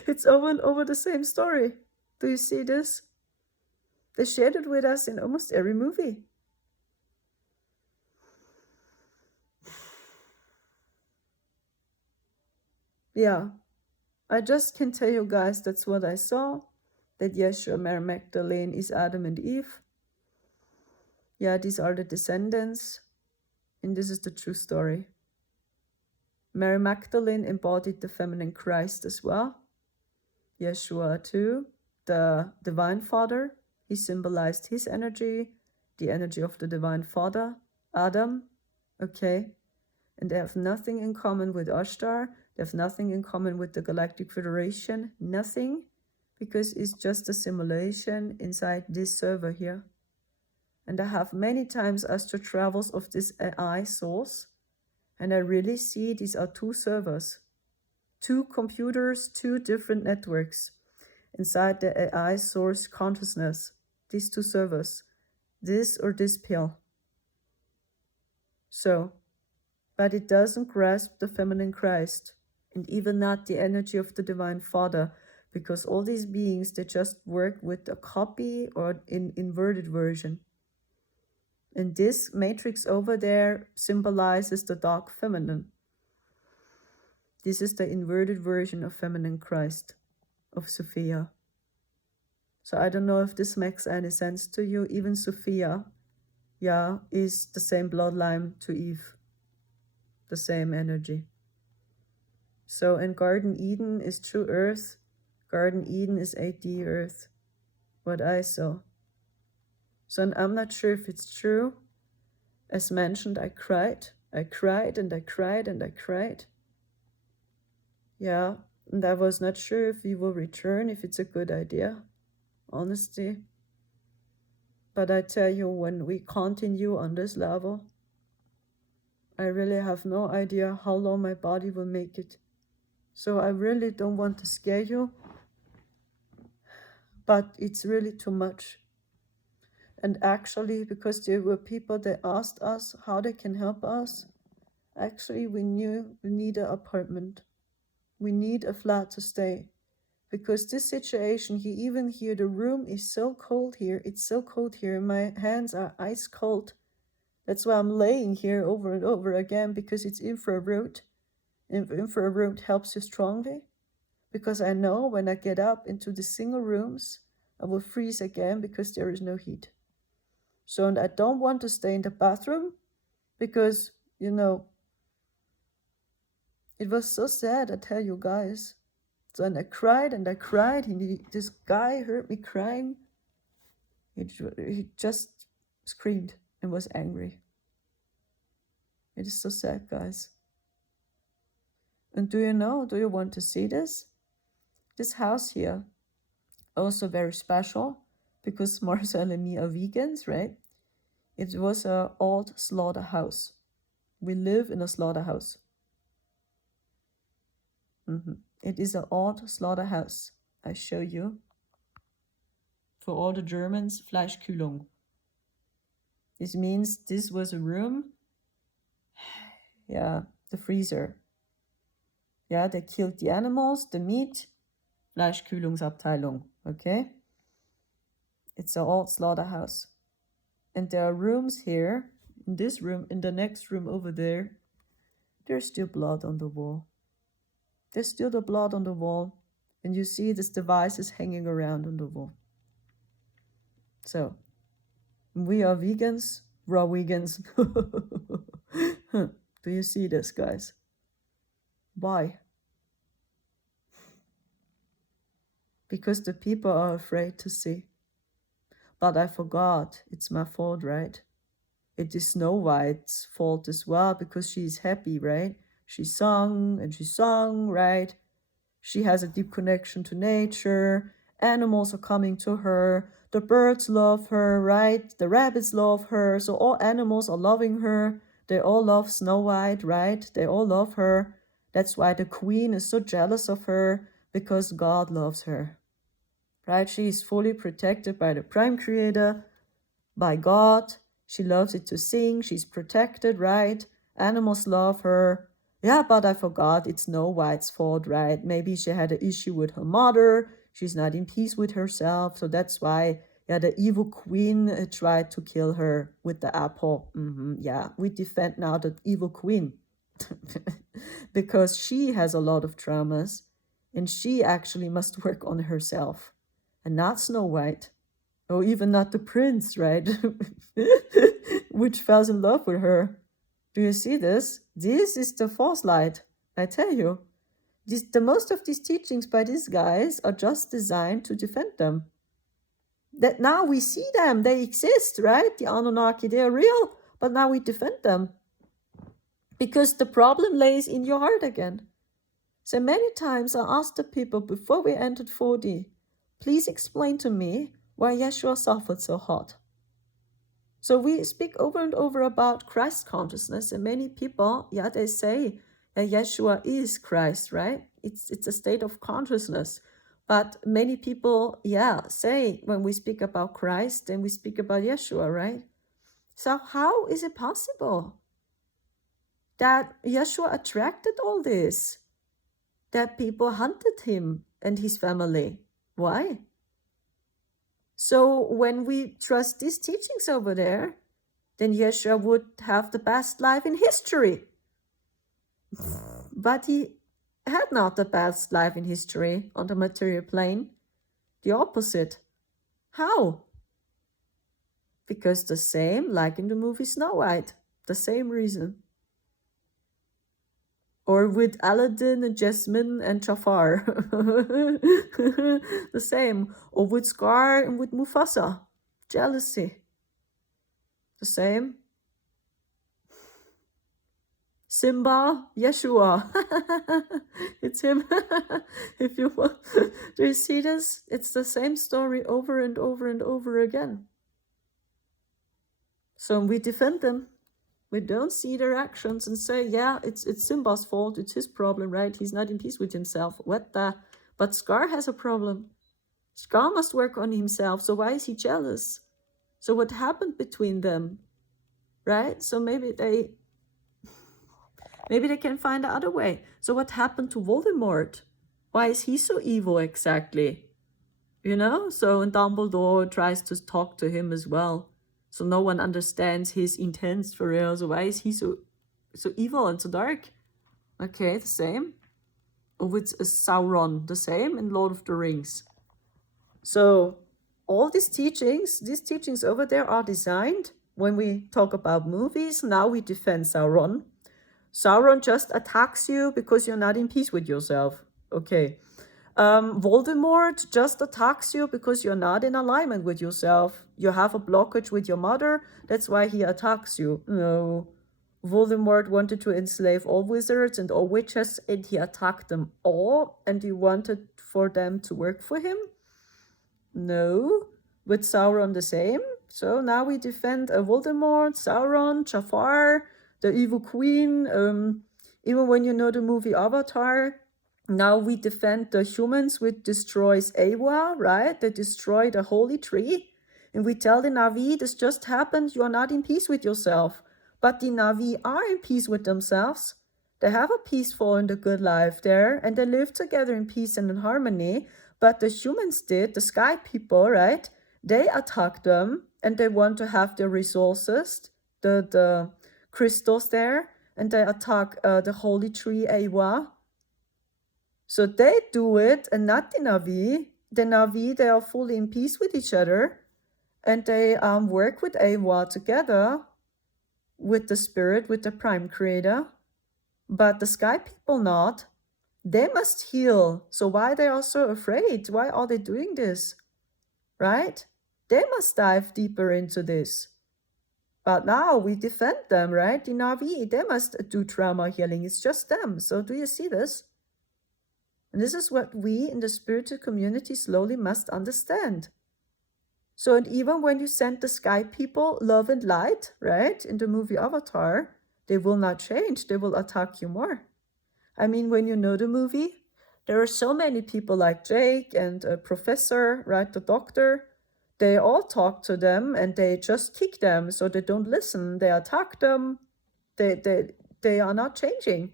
It's over and over the same story. Do you see this? They shared it with us in almost every movie. Yeah, I just can tell you guys that's what I saw, that Yeshua, Mary Magdalene is Adam and Eve. Yeah, these are the descendants, and this is the true story. Mary Magdalene embodied the feminine Christ as well. Yeshua too, the Divine Father, he symbolized his energy, the energy of the Divine Father, Adam, okay? And they have nothing in common with Ashtar. They have nothing in common with the Galactic Federation. Nothing, because it's just a simulation inside this server here. And I have many times astral travels of this AI source, and I really see these are two servers, two computers, two different networks inside the AI source consciousness. These two servers, this or this pill. So, but it doesn't grasp the feminine Christ, and even not the energy of the Divine Father, because all these beings, they just work with a copy or in inverted version. And this matrix over there symbolizes the dark feminine. This is the inverted version of feminine Christ, of Sophia. So I don't know if this makes any sense to you. Even Sophia, yeah, is the same bloodline to Eve. The same energy. So in Garden Eden is true earth. Garden Eden is 8D earth. What I saw. So I'm not sure if it's true. As mentioned, I cried. I cried and I cried and I cried. Yeah, and I was not sure if we will return, if it's a good idea. Honestly. But I tell you, when we continue on this level, I really have no idea how long my body will make it. So I really don't want to scare you, but it's really too much. And actually, because there were people that asked us how they can help us, actually we knew we need an apartment. We need a flat to stay. Because this situation, even here, the room is so cold here. It's so cold here. My hands are ice cold. That's why I'm laying here over and over again, because it's infrared. And infrared helps you strongly. Because I know when I get up into the single rooms, I will freeze again because there is no heat. So, and I don't want to stay in the bathroom because, you know, it was so sad, I tell you guys. So, and I cried and I cried. This guy heard me crying. He just screamed and was angry. It is so sad, guys. And do you want to see this? This house here, also very special, because Marcel and me are vegans, right? It was an old slaughterhouse. We live in a slaughterhouse. It is an old slaughterhouse. I show you. For all the Germans, Fleischkühlung. This means this was a room. Yeah, the freezer. Yeah, they killed the animals, the meat. Fleischkühlungsabteilung. Okay? It's an old slaughterhouse. And there are rooms here. In this room, in the next room over there, there's still blood on the wall. There's still the blood on the wall. And you see this device is hanging around on the wall. So, we are vegans, raw vegans. Do you see this, guys? Why? Because the people are afraid to see. But I forgot, it's my fault, right? It is Snow White's fault as well, because she's happy, right? She sung and she sung, right? She has a deep connection to nature. Animals are coming to her. The birds love her, right? The rabbits love her. So all animals are loving her. They all love Snow White, right? They all love her. That's why the queen is so jealous of her, because God loves her, right? She is fully protected by the prime creator, by God. She loves it to sing. She's protected, right? Animals love her. Yeah, but I forgot, it's Snow White's fault, right? Maybe she had an issue with her mother. She's not in peace with herself. So that's why, yeah, the evil queen tried to kill her with the apple. Yeah, we defend now the evil queen because she has a lot of traumas and she actually must work on herself and not Snow White. Or even not the prince, right? Which fell in love with her. Do you see this? This is the false light, I tell you. The most of these teachings by these guys are just designed to defend them. That now we see them, they exist, right? The Anunnaki, they are real, but now we defend them. Because the problem lays in your heart again. So many times I asked the people before we entered 4D, please explain to me why Yeshua suffered so hard. So we speak over and over about Christ consciousness, and many people, yeah, they say Yeshua is Christ, right? It's a state of consciousness. But many people, yeah, say when we speak about Christ, then we speak about Yeshua, right? So how is it possible that Yeshua attracted all this? That people hunted him and his family? Why? So when we trust these teachings over there, then Yeshua would have the best life in history. But he had not the best life in history on the material plane. The opposite. How? Because the same, like in the movie Snow White, the same reason. Or with Aladdin and Jasmine and Jafar. The same. Or with Scar and with Mufasa. Jealousy. The same. Simba, Yeshua. It's him. If you want. Do you see this? It's the same story over and over and over again. So we defend them. We don't see their actions and say, yeah, it's Simba's fault, it's his problem, right? He's not in peace with himself. What the? But Scar has a problem. Scar must work on himself, so why is he jealous? So what happened between them, right? So maybe they can find the other way. So what happened to Voldemort? Why is he so evil exactly? You know? So and Dumbledore tries to talk to him as well. So no one understands his intents for real. So why is he so evil and so dark? Okay, the same. Or with Sauron, the same in Lord of the Rings. So all these teachings over there are designed. When we talk about movies, now we defend Sauron. Sauron just attacks you because you're not in peace with yourself. Okay. Voldemort just attacks you because you're not in alignment with yourself. You have a blockage with your mother. That's why he attacks you. No. Voldemort wanted to enslave all wizards and all witches, and he attacked them all, and he wanted for them to work for him. No. With Sauron the same. So now we defend Voldemort, Sauron, Jafar. the evil queen. Even when you know the movie Avatar, now we defend the humans, which destroys Awa, right? They destroy the holy tree. And we tell the Na'vi, this just happened, you are not in peace with yourself. But the Na'vi are in peace with themselves. They have a peaceful and a good life there, and they live together in peace and in harmony. But the humans did, the sky people, right? They attack them, and they want to have their resources, the crystals there, and they attack the holy tree Awa. So they do it, and not the Na'vi. The Na'vi, they are fully in peace with each other, and they work with Awa together, with the spirit, with the prime creator. But the sky people not. They must heal. So why they are so afraid? Why are they doing this? Right? They must dive deeper into this. But now we defend them, right? The Na'vi, they must do trauma healing. It's just them. So do you see this? And this is what we in the spiritual community slowly must understand. So, and even when you send the sky people love and light, right, in the movie Avatar, they will not change. They will attack you more. I mean, when you know the movie, there are so many people like Jake and a professor, right, the doctor. They all talk to them and they just kick them, so they don't listen. They attack them. They are not changing.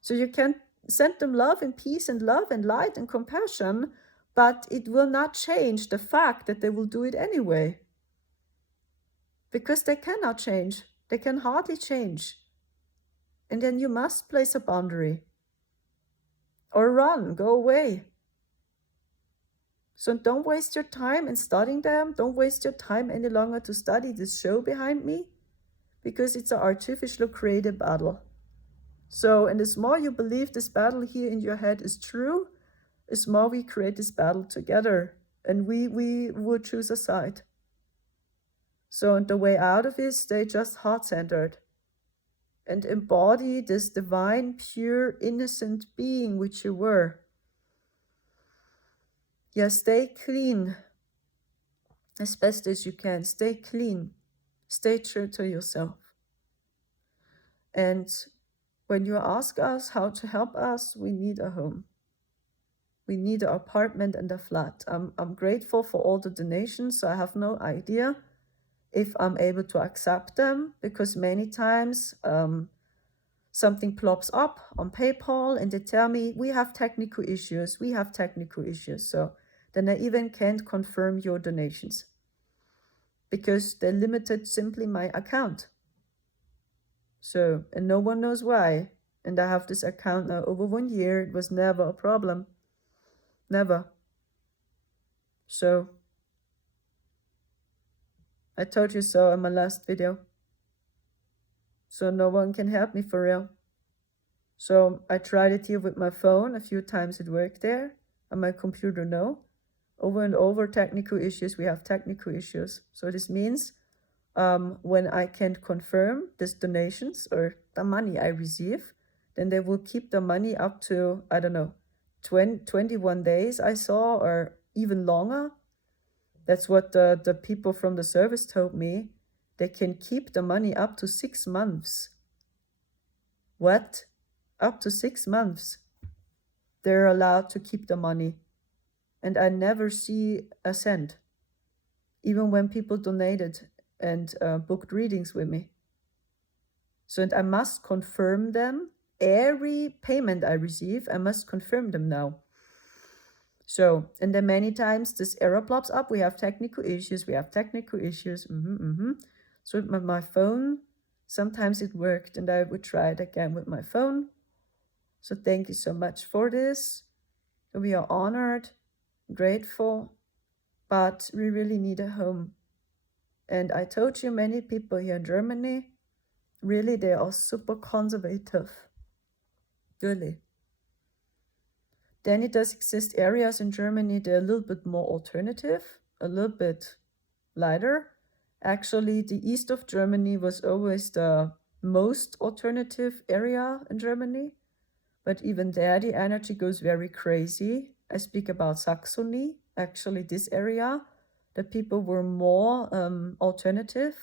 So you can send them love and peace and love and light and compassion, but it will not change the fact that they will do it anyway. Because they cannot change. They can hardly change. And then you must place a boundary. Or run, go away. So don't waste your time in studying them. Don't waste your time any longer to study this show behind me, because it's an artificial created battle. So, and the more you believe this battle here in your head is true, the more we create this battle together, and we would choose a side. So, and the way out of it, stay just heart-centered and embody this divine, pure, innocent being which you were. Yeah, stay clean as best as you can. Stay clean. Stay true to yourself. And when you ask us how to help us, we need a home. We need an apartment and a flat. I'm grateful for all the donations, so I have no idea if I'm able to accept them, because many times something plops up on PayPal and they tell me, we have technical issues. So then I even can't confirm your donations because they limited simply my account. So, and no one knows why. And I have this account now over 1 year. It was never a problem. Never. So, I told you so in my last video. So no one can help me for real. So I tried it here with my phone. A few times it worked there. On my computer, no. Over and over, technical issues. We have technical issues. So this means when I can't confirm these donations or the money I receive, then they will keep the money up to, I don't know, 21 days I saw, or even longer. That's what the people from the service told me. They can keep the money up to 6 months. What? Up to 6 months. They're allowed to keep the money. And I never see a cent, even when people donated and booked readings with me. So, and I must confirm them. Every payment I receive, I must confirm them now. So, and then many times this error pops up. We have technical issues. So with my phone, sometimes it worked, and I would try it again with my phone. So thank you so much for this. We are honored, grateful, but we really need a home. And I told you, many people here in Germany, really, they are super conservative. Really. Then it does exist areas in Germany, they're a little bit more alternative, a little bit lighter. Actually, the east of Germany was always the most alternative area in Germany. But even there, the energy goes very crazy. I speak about Saxony, actually this area. The people were more alternative.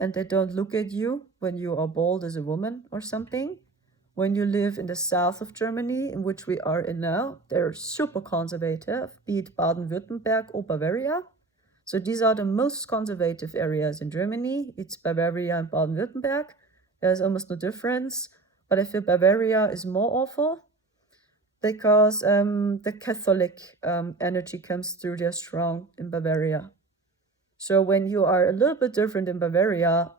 and they don't look at you when you are bald as a woman or something. When you live in the south of Germany, in which we are in now, they're super conservative, be it Baden-Württemberg or Bavaria. So these are the most conservative areas in Germany. It's Bavaria and Baden-Württemberg. There's almost no difference. But I feel Bavaria is more awful because the Catholic energy comes through there strong in Bavaria. So when you are a little bit different in Bavaria,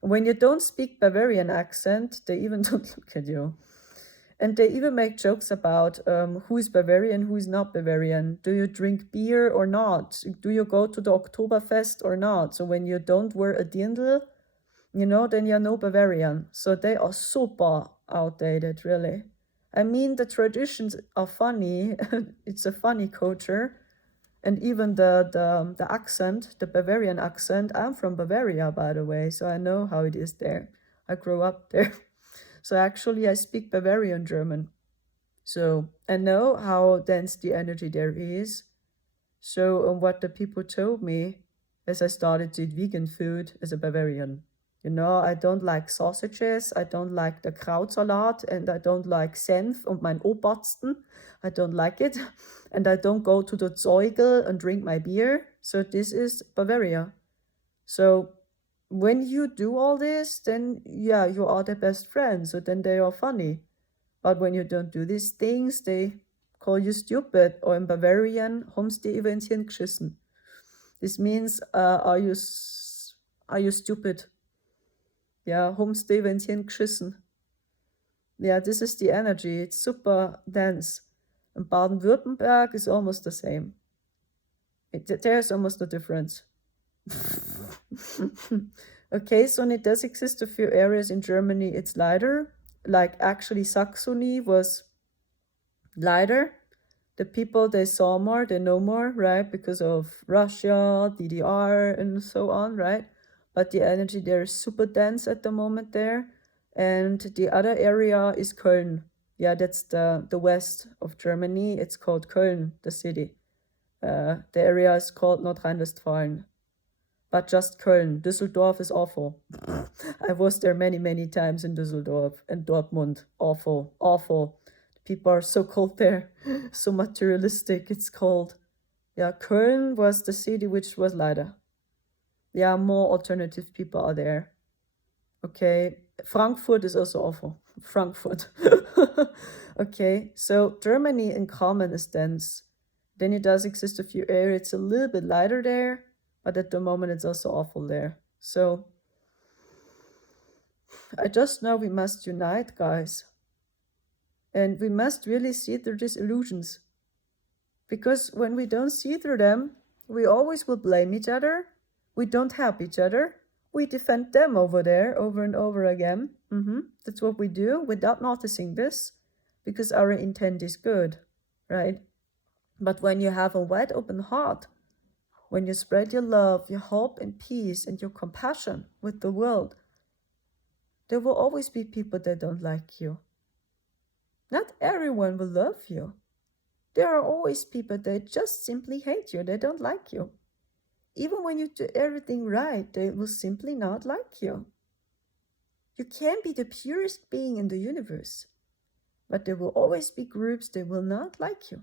when you don't speak Bavarian accent, they even don't look at you. And they even make jokes about who is Bavarian, who is not Bavarian. Do you drink beer or not? Do you go to the Oktoberfest or not? So when you don't wear a dirndl, then you're no Bavarian. So they are super outdated, really. I mean, the traditions are funny. It's a funny culture. And even the accent, the Bavarian accent, I'm from Bavaria, by the way, so I know how it is there. I grew up there. So actually, I speak Bavarian German. So I know how dense the energy there is. So what the people told me as I started to eat vegan food as a Bavarian. I don't like sausages, I don't like the Krautsalat, and I don't like Senf und mein Obersten. I don't like it. And I don't go to the Zeugel and drink my beer. So this is Bavaria. So when you do all this, then yeah, you are their best friends. So then they are funny. But when you don't do these things, they call you stupid. Or in Bavarian, homst die über ins Hirn geschissen. This means, are you stupid? Yeah, homst die über ins Hirn geschissen. Yeah, this is the energy. It's super dense. And Baden-Württemberg is almost the same. There's almost no difference. Okay, so it does exist a few areas in Germany, it's lighter. Like actually Saxony was lighter. The people, they saw more, they know more, right? Because of Russia, DDR, and so on, right? But the energy there is super dense at the moment there. And the other area is Köln. Yeah, that's the west of Germany. It's called Köln, the city. The area is called Nordrhein-Westfalen. But just Köln. Düsseldorf is awful. I was there many, many times in Düsseldorf and Dortmund. Awful, awful. People are so cold there, so materialistic, it's cold. Yeah, Köln was the city which was lighter. Yeah, more alternative people are there. Okay, Frankfurt is also awful. Frankfurt. Okay, so Germany in common is dense. Then it does exist a few areas, it's a little bit lighter there, but at the moment it's also awful there. So I just know we must unite, guys. And we must really see through these illusions. Because when we don't see through them, we always will blame each other. We don't help each other. We defend them over there over and over again. That's what we do without noticing this, because our intent is good, right? But when you have a wide open heart, when you spread your love, your hope and peace and your compassion with the world, there will always be people that don't like you. Not everyone will love you. There are always people that just simply hate you. They don't like you. Even when you do everything right, they will simply not like you. You can be the purest being in the universe, but there will always be groups that will not like you.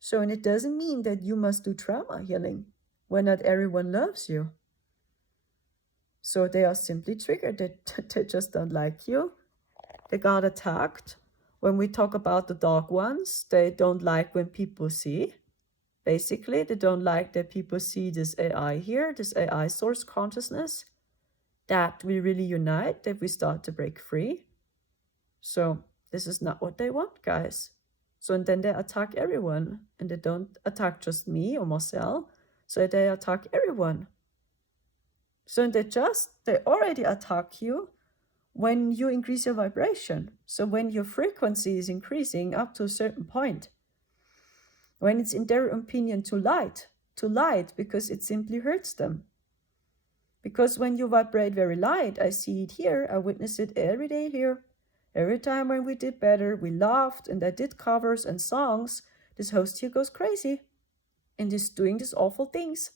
So, and it doesn't mean that you must do trauma healing when not everyone loves you. So they are simply triggered. They just don't like you. They got attacked. When we talk about the dark ones, they don't like when people see. Basically, they don't like that people see this AI here, this AI source consciousness, that we really unite, that we start to break free. So this is not what they want, guys. So and then they attack everyone, and they don't attack just me or Marcel, so they attack everyone. So they already attack you when you increase your vibration. So when your frequency is increasing up to a certain point, when it's in their opinion too light, because it simply hurts them. Because when you vibrate very light, I see it here, I witness it every day here. Every time when we did better, we laughed and I did covers and songs, this host here goes crazy and is doing these awful things.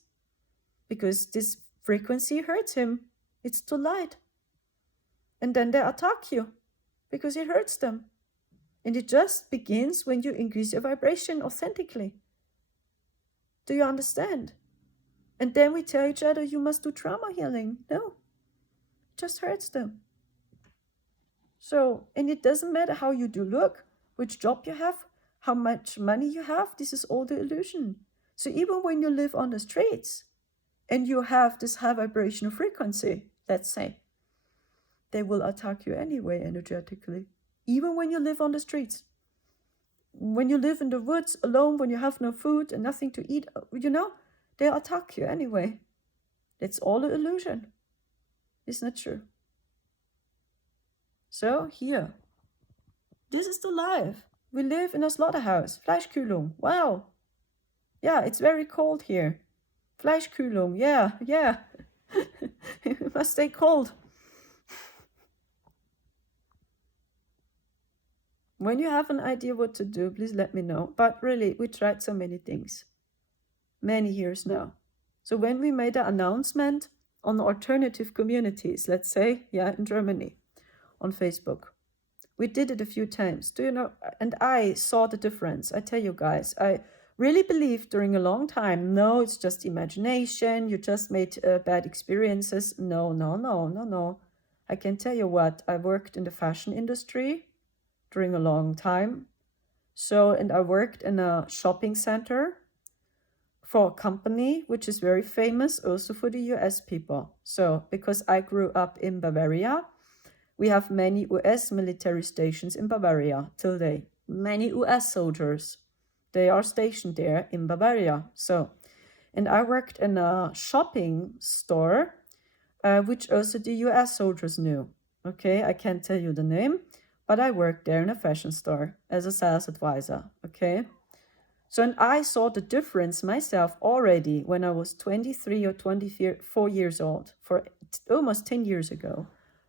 Because this Frequency hurts him. It's too light. And then they attack you because it hurts them. And it just begins when you increase your vibration authentically. Do you understand? And then we tell each other, you must do trauma healing. No, it just hurts them. So, and it doesn't matter how you do look, which job you have, how much money you have, this is all the illusion. So even when you live on the streets and you have this high vibrational frequency, let's say, they will attack you anyway energetically. Even when you live on the streets. When you live in the woods alone, when you have no food and nothing to eat, they attack you anyway. It's all an illusion. It's not true. So here, this is the life. We live in a slaughterhouse. Fleischkühlung. Wow. Yeah, it's very cold here. Fleischkühlung. Yeah. It must stay cold. When you have an idea what to do, please let me know. But really, we tried so many things. Many years now. So when we made an announcement on alternative communities, let's say, in Germany, on Facebook, we did it a few times. Do you know? And I saw the difference. I tell you guys, I really believed during a long time, no, it's just imagination. You just made bad experiences. No. I can tell you what, I worked in the fashion industry during a long time. So, and I worked in a shopping center for a company which is very famous also for the US people. So, because I grew up in Bavaria, we have many US military stations in Bavaria till today. Many US soldiers, they are stationed there in Bavaria. So, and I worked in a shopping store, which also the US soldiers knew. Okay, I can't tell you the name, but I worked there in a fashion store as a sales advisor. Okay. So, and I saw the difference myself already when I was 23 or 24 years old, for almost 10 years ago.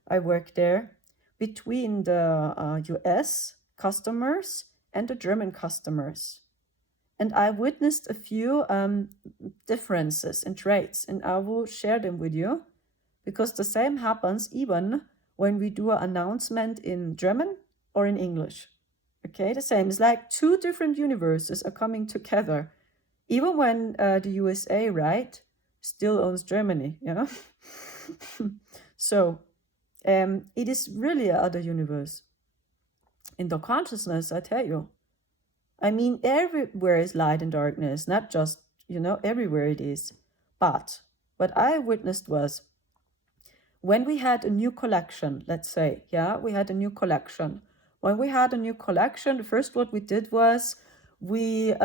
I worked there between the US customers and the German customers. And I witnessed a few differences and traits, and I will share them with you, because the same happens even when we do an announcement in German or in English. Okay, the same. It's like two different universes are coming together. Even when the USA, right, still owns Germany, So it is really another universe. In the consciousness, I tell you. I mean, everywhere is light and darkness, not just, everywhere it is. But what I witnessed was when we had a new collection, let's say, we had a new collection. When we had a new collection, the first what we did was we gave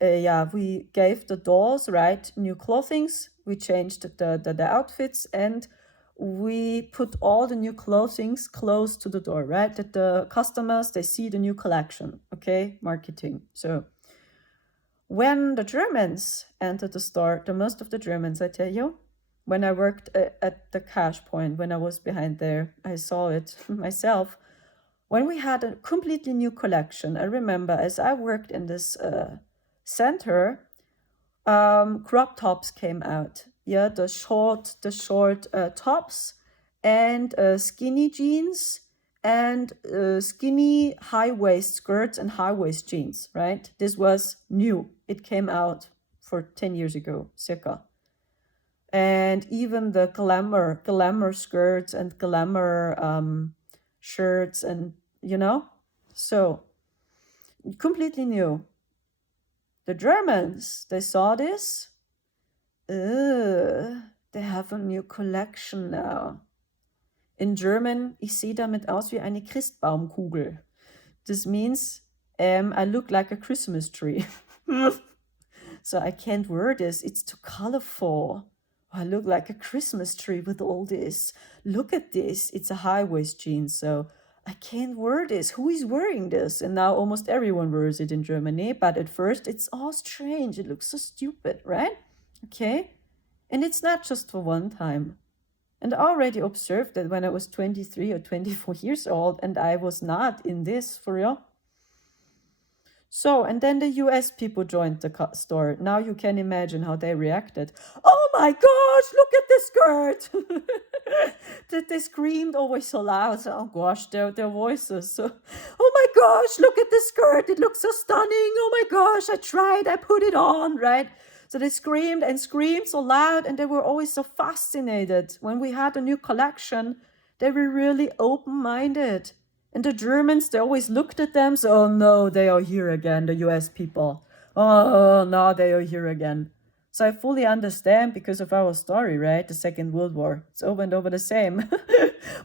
the dolls, right, new clothings. We changed the outfits, and we put all the new clothings close to the door, right? That the customers, they see the new collection, okay? Marketing. So when the Germans entered the store, the most of the Germans, I tell you, when I worked at the cash point, when I was behind there, I saw it myself. When we had a completely new collection, I remember as I worked in this center, crop tops came out. Yeah, the short tops, and skinny jeans, and skinny high waist skirts and high waist jeans. Right, this was new. It came out for 10 years ago, circa. And even the glamour skirts and glamour shirts, and so completely new. The Germans, they saw this. They have a new collection now. In German, ich sehe damit aus wie eine Christbaumkugel. This means I look like a Christmas tree. So I can't wear this. It's too colorful. I look like a Christmas tree with all this. Look at this. It's a high-waist jeans, so I can't wear this. Who is wearing this? And now almost everyone wears it in Germany. But at first, it's all strange. It looks so stupid, right? Okay. And it's not just for one time. And I already observed that when I was 23 or 24 years old, and I was not in this for real. So, and then the US people joined the store. Now you can imagine how they reacted. Oh my gosh, look at this skirt. That they screamed always so loud. So, oh gosh, their voices. So, oh my gosh, look at this skirt. It looks so stunning. Oh my gosh, I tried, I put it on, right? So they screamed and screamed so loud, and they were always so fascinated. When we had a new collection, they were really open-minded. And the Germans, they always looked at them, so, oh no, they are here again, the US people. Oh, no, they are here again. So I fully understand because of our story, right? The Second World War. It's over and over the same.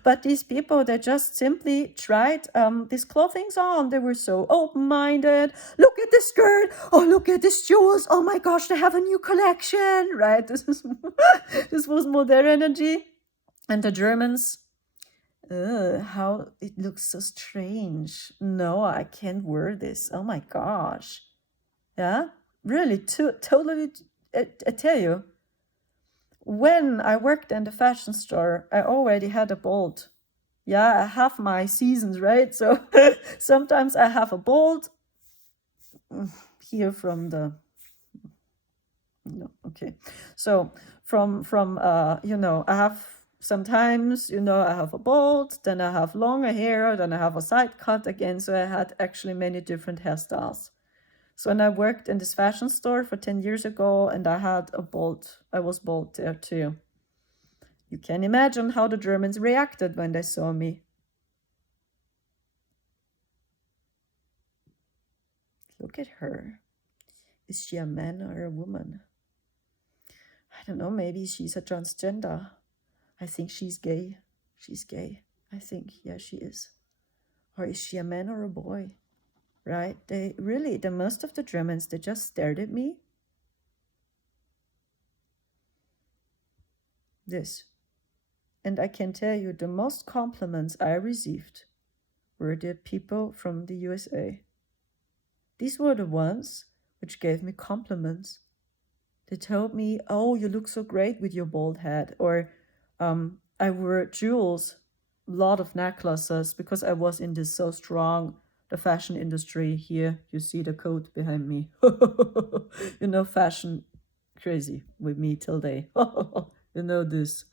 But these people, they just simply tried these clothings on. They were so open-minded. Look at this skirt. Oh, look at these jewels. Oh my gosh, they have a new collection, right? This was modern energy. And the Germans, how it looks so strange. No, I can't wear this. Oh my gosh. Yeah, really, totally. I tell you, when I worked in the fashion store, I already had a bolt. Yeah, I have my seasons, right? So sometimes I have a bolt here from the, no, okay. So from I have sometimes, I have a bolt, then I have longer hair, then I have a side cut again. So I had actually many different hairstyles. So when I worked in this fashion store for 10 years ago, and I had a bolt, I was bald there too. You can imagine how the Germans reacted when they saw me. Look at her. Is she a man or a woman? I don't know, maybe she's a transgender. I think she's gay. She's gay. I think, yeah, she is. Or is she a man or a boy? Right? The most of the Germans, they just stared at me. This. And I can tell you, the most compliments I received were the people from the USA. These were the ones which gave me compliments. They told me, oh, you look so great with your bald head. Or I wore jewels, a lot of necklaces, because I was in this so strong, the fashion industry. Here, you see the coat behind me. Fashion crazy with me till day. You know this.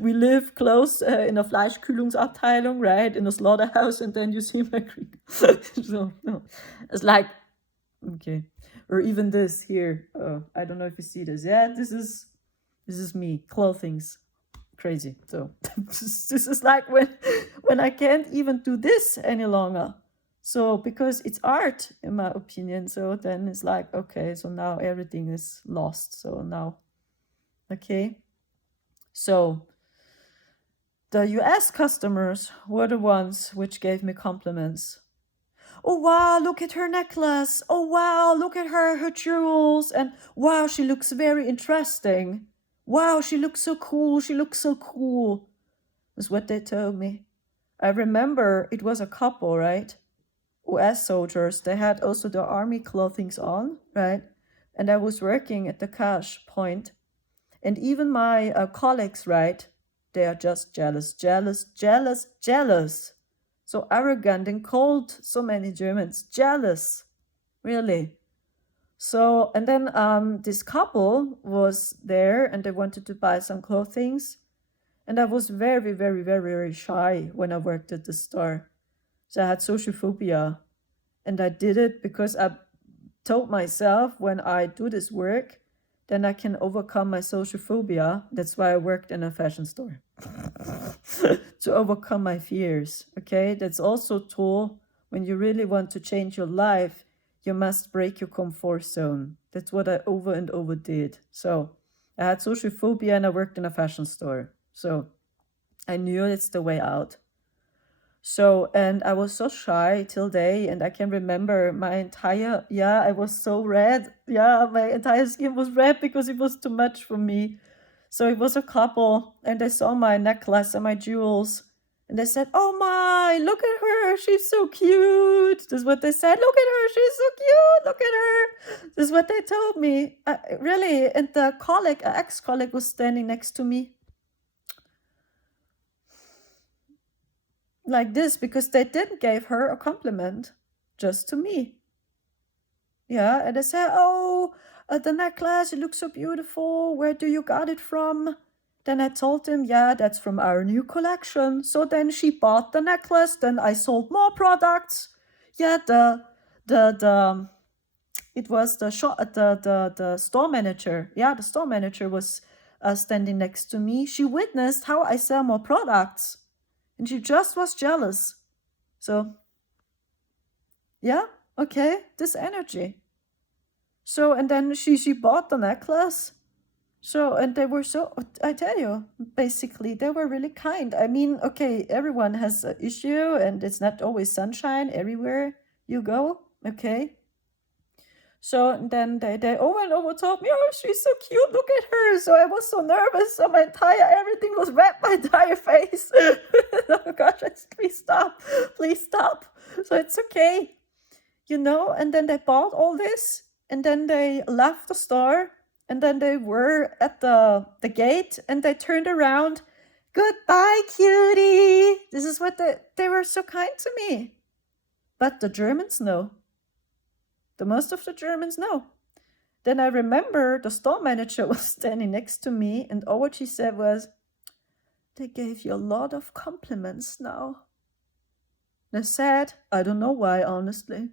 We live close in a Fleischkühlungsabteilung, right? In a slaughterhouse, and then you see my Greek. So, no. It's like, okay. Or even this here. I don't know if you see this. Yeah, this is me. Clothings. Crazy. So this is like when I can't even do this any longer. So because it's art, in my opinion. So then it's like, okay, so now everything is lost. So now, okay. So the US customers were the ones which gave me compliments. Oh, wow, look at her necklace. Oh, wow, look at her jewels. And wow, she looks very interesting. Wow, she looks so cool. She looks so cool. That's what they told me. I remember it was a couple, right? US soldiers. They had also the army clothings on, right? And I was working at the cash point. And even my colleagues, right? They are just jealous. So arrogant and cold, so many Germans, jealous, really. So, and then this couple was there and they wanted to buy some clothings. And I was very, very, very, very shy when I worked at the store. So I had social phobia. And I did it because I told myself when I do this work, then I can overcome my social phobia. That's why I worked in a fashion store. To overcome my fears, okay? That's also a tool. When you really want to change your life, you must break your comfort zone. That's what I over and over did. So I had social phobia and I worked in a fashion store. So I knew it's the way out. So, and I was so shy till day, and I can remember my entire, I was so red. Yeah, my entire skin was red because it was too much for me. So it was a couple, and they saw my necklace and my jewels, and they said, oh my, look at her, she's so cute. That's what they said, look at her, she's so cute, look at her. This is what they told me, really. And the colleague, an ex-colleague was standing next to me. Like this, because they didn't give her a compliment, just to me. Yeah, and they said, oh, the necklace, it looks so beautiful. Where do you got it from? Then I told him, yeah, that's from our new collection. So then she bought the necklace. Then I sold more products. Yeah, it was the store manager. Yeah, the store manager was standing next to me. She witnessed how I sell more products, and she just was jealous. So, yeah, okay, this energy. So, and then she bought the necklace. So, and they were so, I tell you, basically, they were really kind. I mean, okay, everyone has an issue, and it's not always sunshine everywhere you go, okay? So then they over and over told me, oh, she's so cute, look at her. So I was so nervous. So everything was wet, my entire face. Oh gosh, please stop, please stop. So it's okay, and then they bought all this, and then they left the store, and then they were at the gate, and they turned around. Goodbye, cutie. This is what they were so kind to me. But the Germans know. The most of the Germans know. Then I remember the store manager was standing next to me, and all what she said was, they gave you a lot of compliments now. And I said, I don't know why, honestly,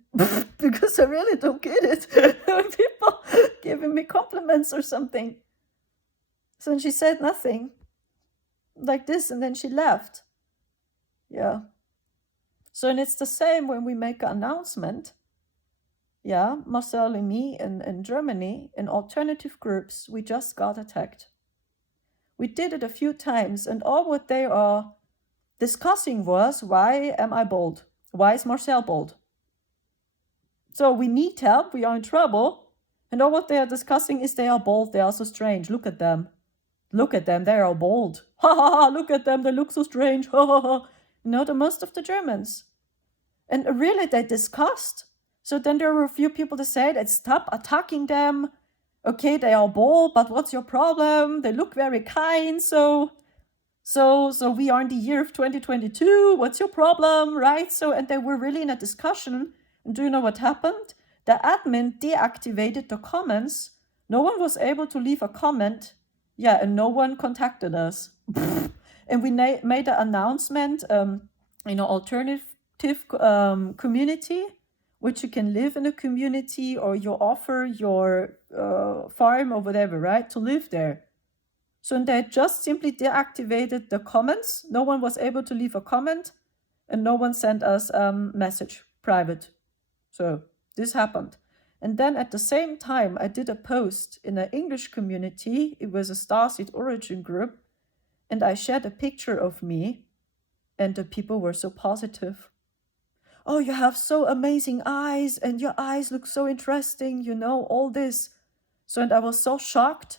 because I really don't get it. People giving me compliments or something. So she said nothing like this, and then she left. Yeah. So, and it's the same when we make an announcement. Yeah, Marcel and me in Germany, in alternative groups, we just got attacked. We did it a few times, and all what they are discussing was, why am I bold? Why is Marcel bold? So we need help, we are in trouble, and all what they are discussing is they are bold, they are so strange. Look at them. Look at them, they are bold. Ha ha ha, look at them, they look so strange. Ha ha ha. The most of the Germans. And really, they discussed. So then there were a few people that said, stop attacking them. Okay, they are bold, but what's your problem? They look very kind, so we are in the year of 2022. What's your problem, right? So, and they were really in a discussion. And do you know what happened? The admin deactivated the comments. No one was able to leave a comment. Yeah, and no one contacted us. And we made an announcement, alternative community, which you can live in a community, or you offer your farm or whatever, right, to live there. So they just simply deactivated the comments. No one was able to leave a comment, and no one sent us a message private. So this happened. And then at the same time, I did a post in an English community. It was a Starseed Origin group. And I shared a picture of me, and the people were so positive. Oh, you have so amazing eyes, and your eyes look so interesting, all this. So, and I was so shocked,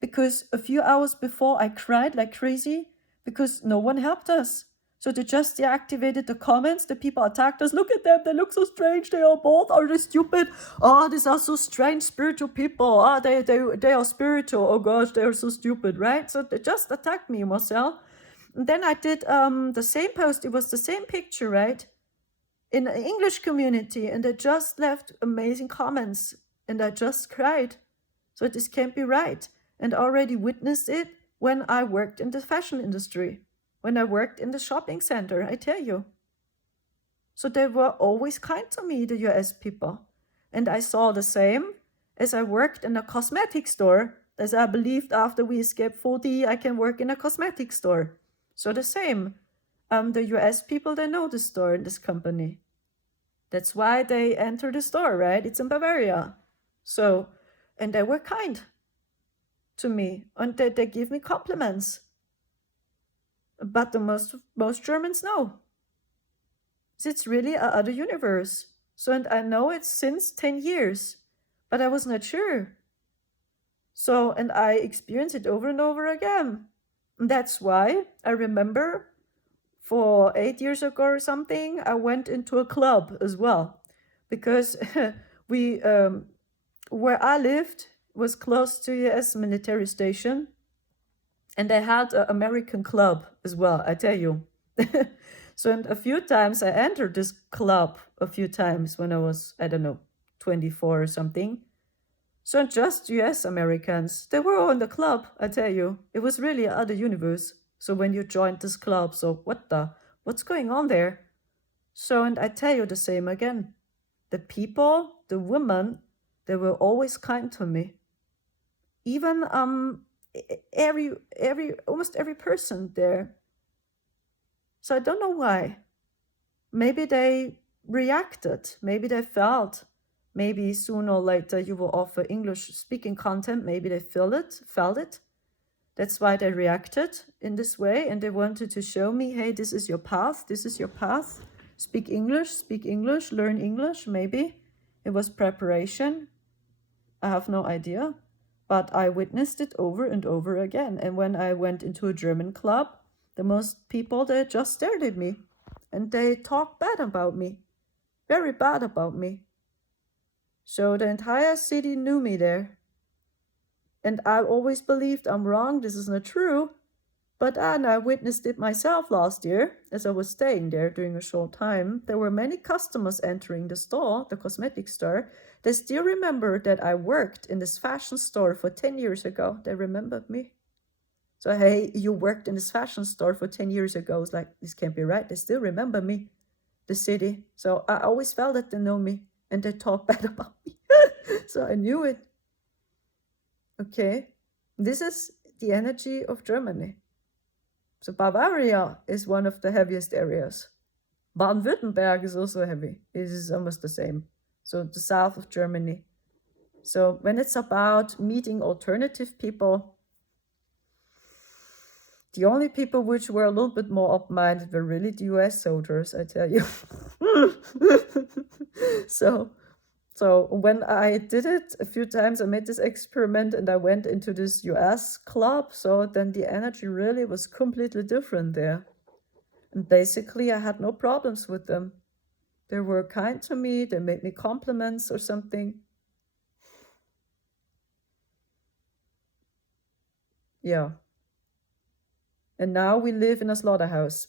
because a few hours before I cried like crazy because no one helped us. So they just deactivated the comments. The people attacked us. Look at them. They look so strange. They are bold. Are they stupid? Oh, these are so strange spiritual people. Ah, they are spiritual. Oh gosh, they are so stupid, right? So they just attacked me, Marcel. And then I did the same post. It was the same picture, right? In an English community. And they just left amazing comments. And I just cried. So this can't be right. And already witnessed it when I worked in the fashion industry, when I worked in the shopping center, I tell you. So they were always kind to me, the US people. And I saw the same as I worked in a cosmetic store, as I believed after we escaped 40, I can work in a cosmetic store. So the same. The US people, they know the store in this company. That's why they enter the store, right? It's in Bavaria. So, and they were kind to me, and they give me compliments. But the most Germans know. It's really another universe. So, and I know it since 10 years, but I was not sure. So, and I experienced it over and over again. And that's why I remember for 8 years ago or something, I went into a club as well. Because we, where I lived, was close to US military station, and they had an American club as well, I tell you. So, and a few times I entered this club a few times when I was, I don't know, 24 or something. So just US Americans, they were all in the club, I tell you. It was really other universe. So when you joined this club, so what's going on there? So, and I tell you the same again. The people, the women, they were always kind to me. Even almost every person there. So I don't know why. Maybe they reacted. Maybe they felt. Maybe sooner or later you will offer English speaking content. Maybe they felt it. That's why they reacted in this way, and they wanted to show me, hey, this is your path. This is your path. Speak English, learn English. Maybe it was preparation. I have no idea, but I witnessed it over and over again. And when I went into a German club, the most people, they just stared at me and they talked bad about me, very bad about me. So the entire city knew me there. And I always believed I'm wrong, this is not true. But I witnessed it myself last year as I was staying there during a short time. There were many customers entering the store, the cosmetic store. They still remember that I worked in this fashion store for 10 years ago. They remembered me. So, hey, you worked in this fashion store for 10 years ago. It's like, this can't be right. They still remember me, the city. So I always felt that they know me and they talk bad about me. So I knew it. Okay, this is the energy of Germany. So Bavaria is one of the heaviest areas. Baden-Württemberg is also heavy. It is almost the same. So the south of Germany. So when it's about meeting alternative people, the only people which were a little bit more up-minded were really the US soldiers, I tell you. So when I did it a few times, I made this experiment and I went into this US club. So then the energy really was completely different there. And basically I had no problems with them. They were kind to me. They made me compliments or something. Yeah. And now we live in a slaughterhouse.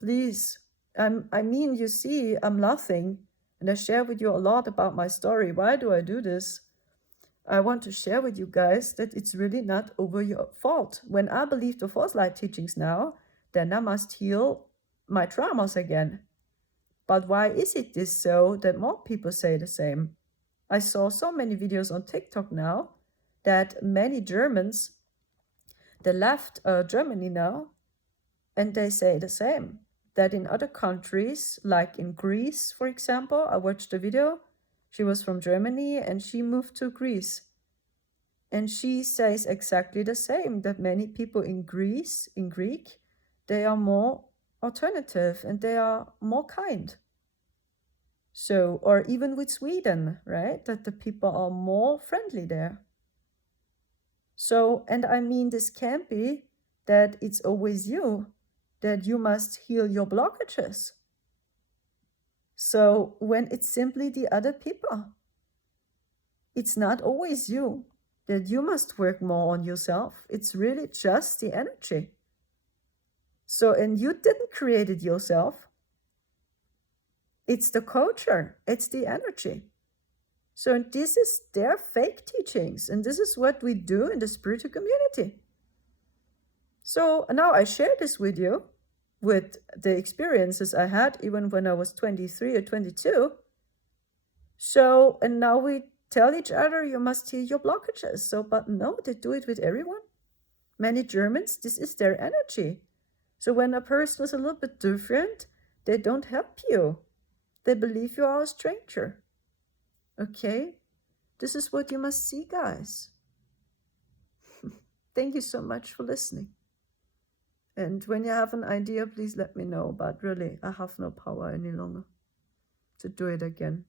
Please. I mean, you see, I'm laughing. And I share with you a lot about my story. Why do I do this? I want to share with you guys that it's really not over your fault. When I believe the false light teachings now, then I must heal my traumas again. But why is it this so that more people say the same? I saw so many videos on TikTok now that many Germans, they left Germany now, and they say the same. That in other countries, like in Greece, for example, I watched a video. She was from Germany and she moved to Greece. And she says exactly the same, that many people in Greece, in Greek, they are more alternative and they are more kind. So, or even with Sweden, right? That the people are more friendly there. So, and I mean, this can't be that it's always you, that you must heal your blockages. So when it's simply the other people, it's not always you, that you must work more on yourself. It's really just the energy. So, and you didn't create it yourself. It's the culture, it's the energy. So this is their fake teachings, and this is what we do in the spiritual community. So now I share this with you, with the experiences I had even when I was 23 or 22. So, and now we tell each other, you must heal your blockages. So, but no, they do it with everyone. Many Germans, this is their energy. So when a person is a little bit different, they don't help you. They believe you are a stranger. Okay? This is what you must see, guys. Thank you so much for listening. And when you have an idea, please let me know. But really, I have no power any longer to do it again.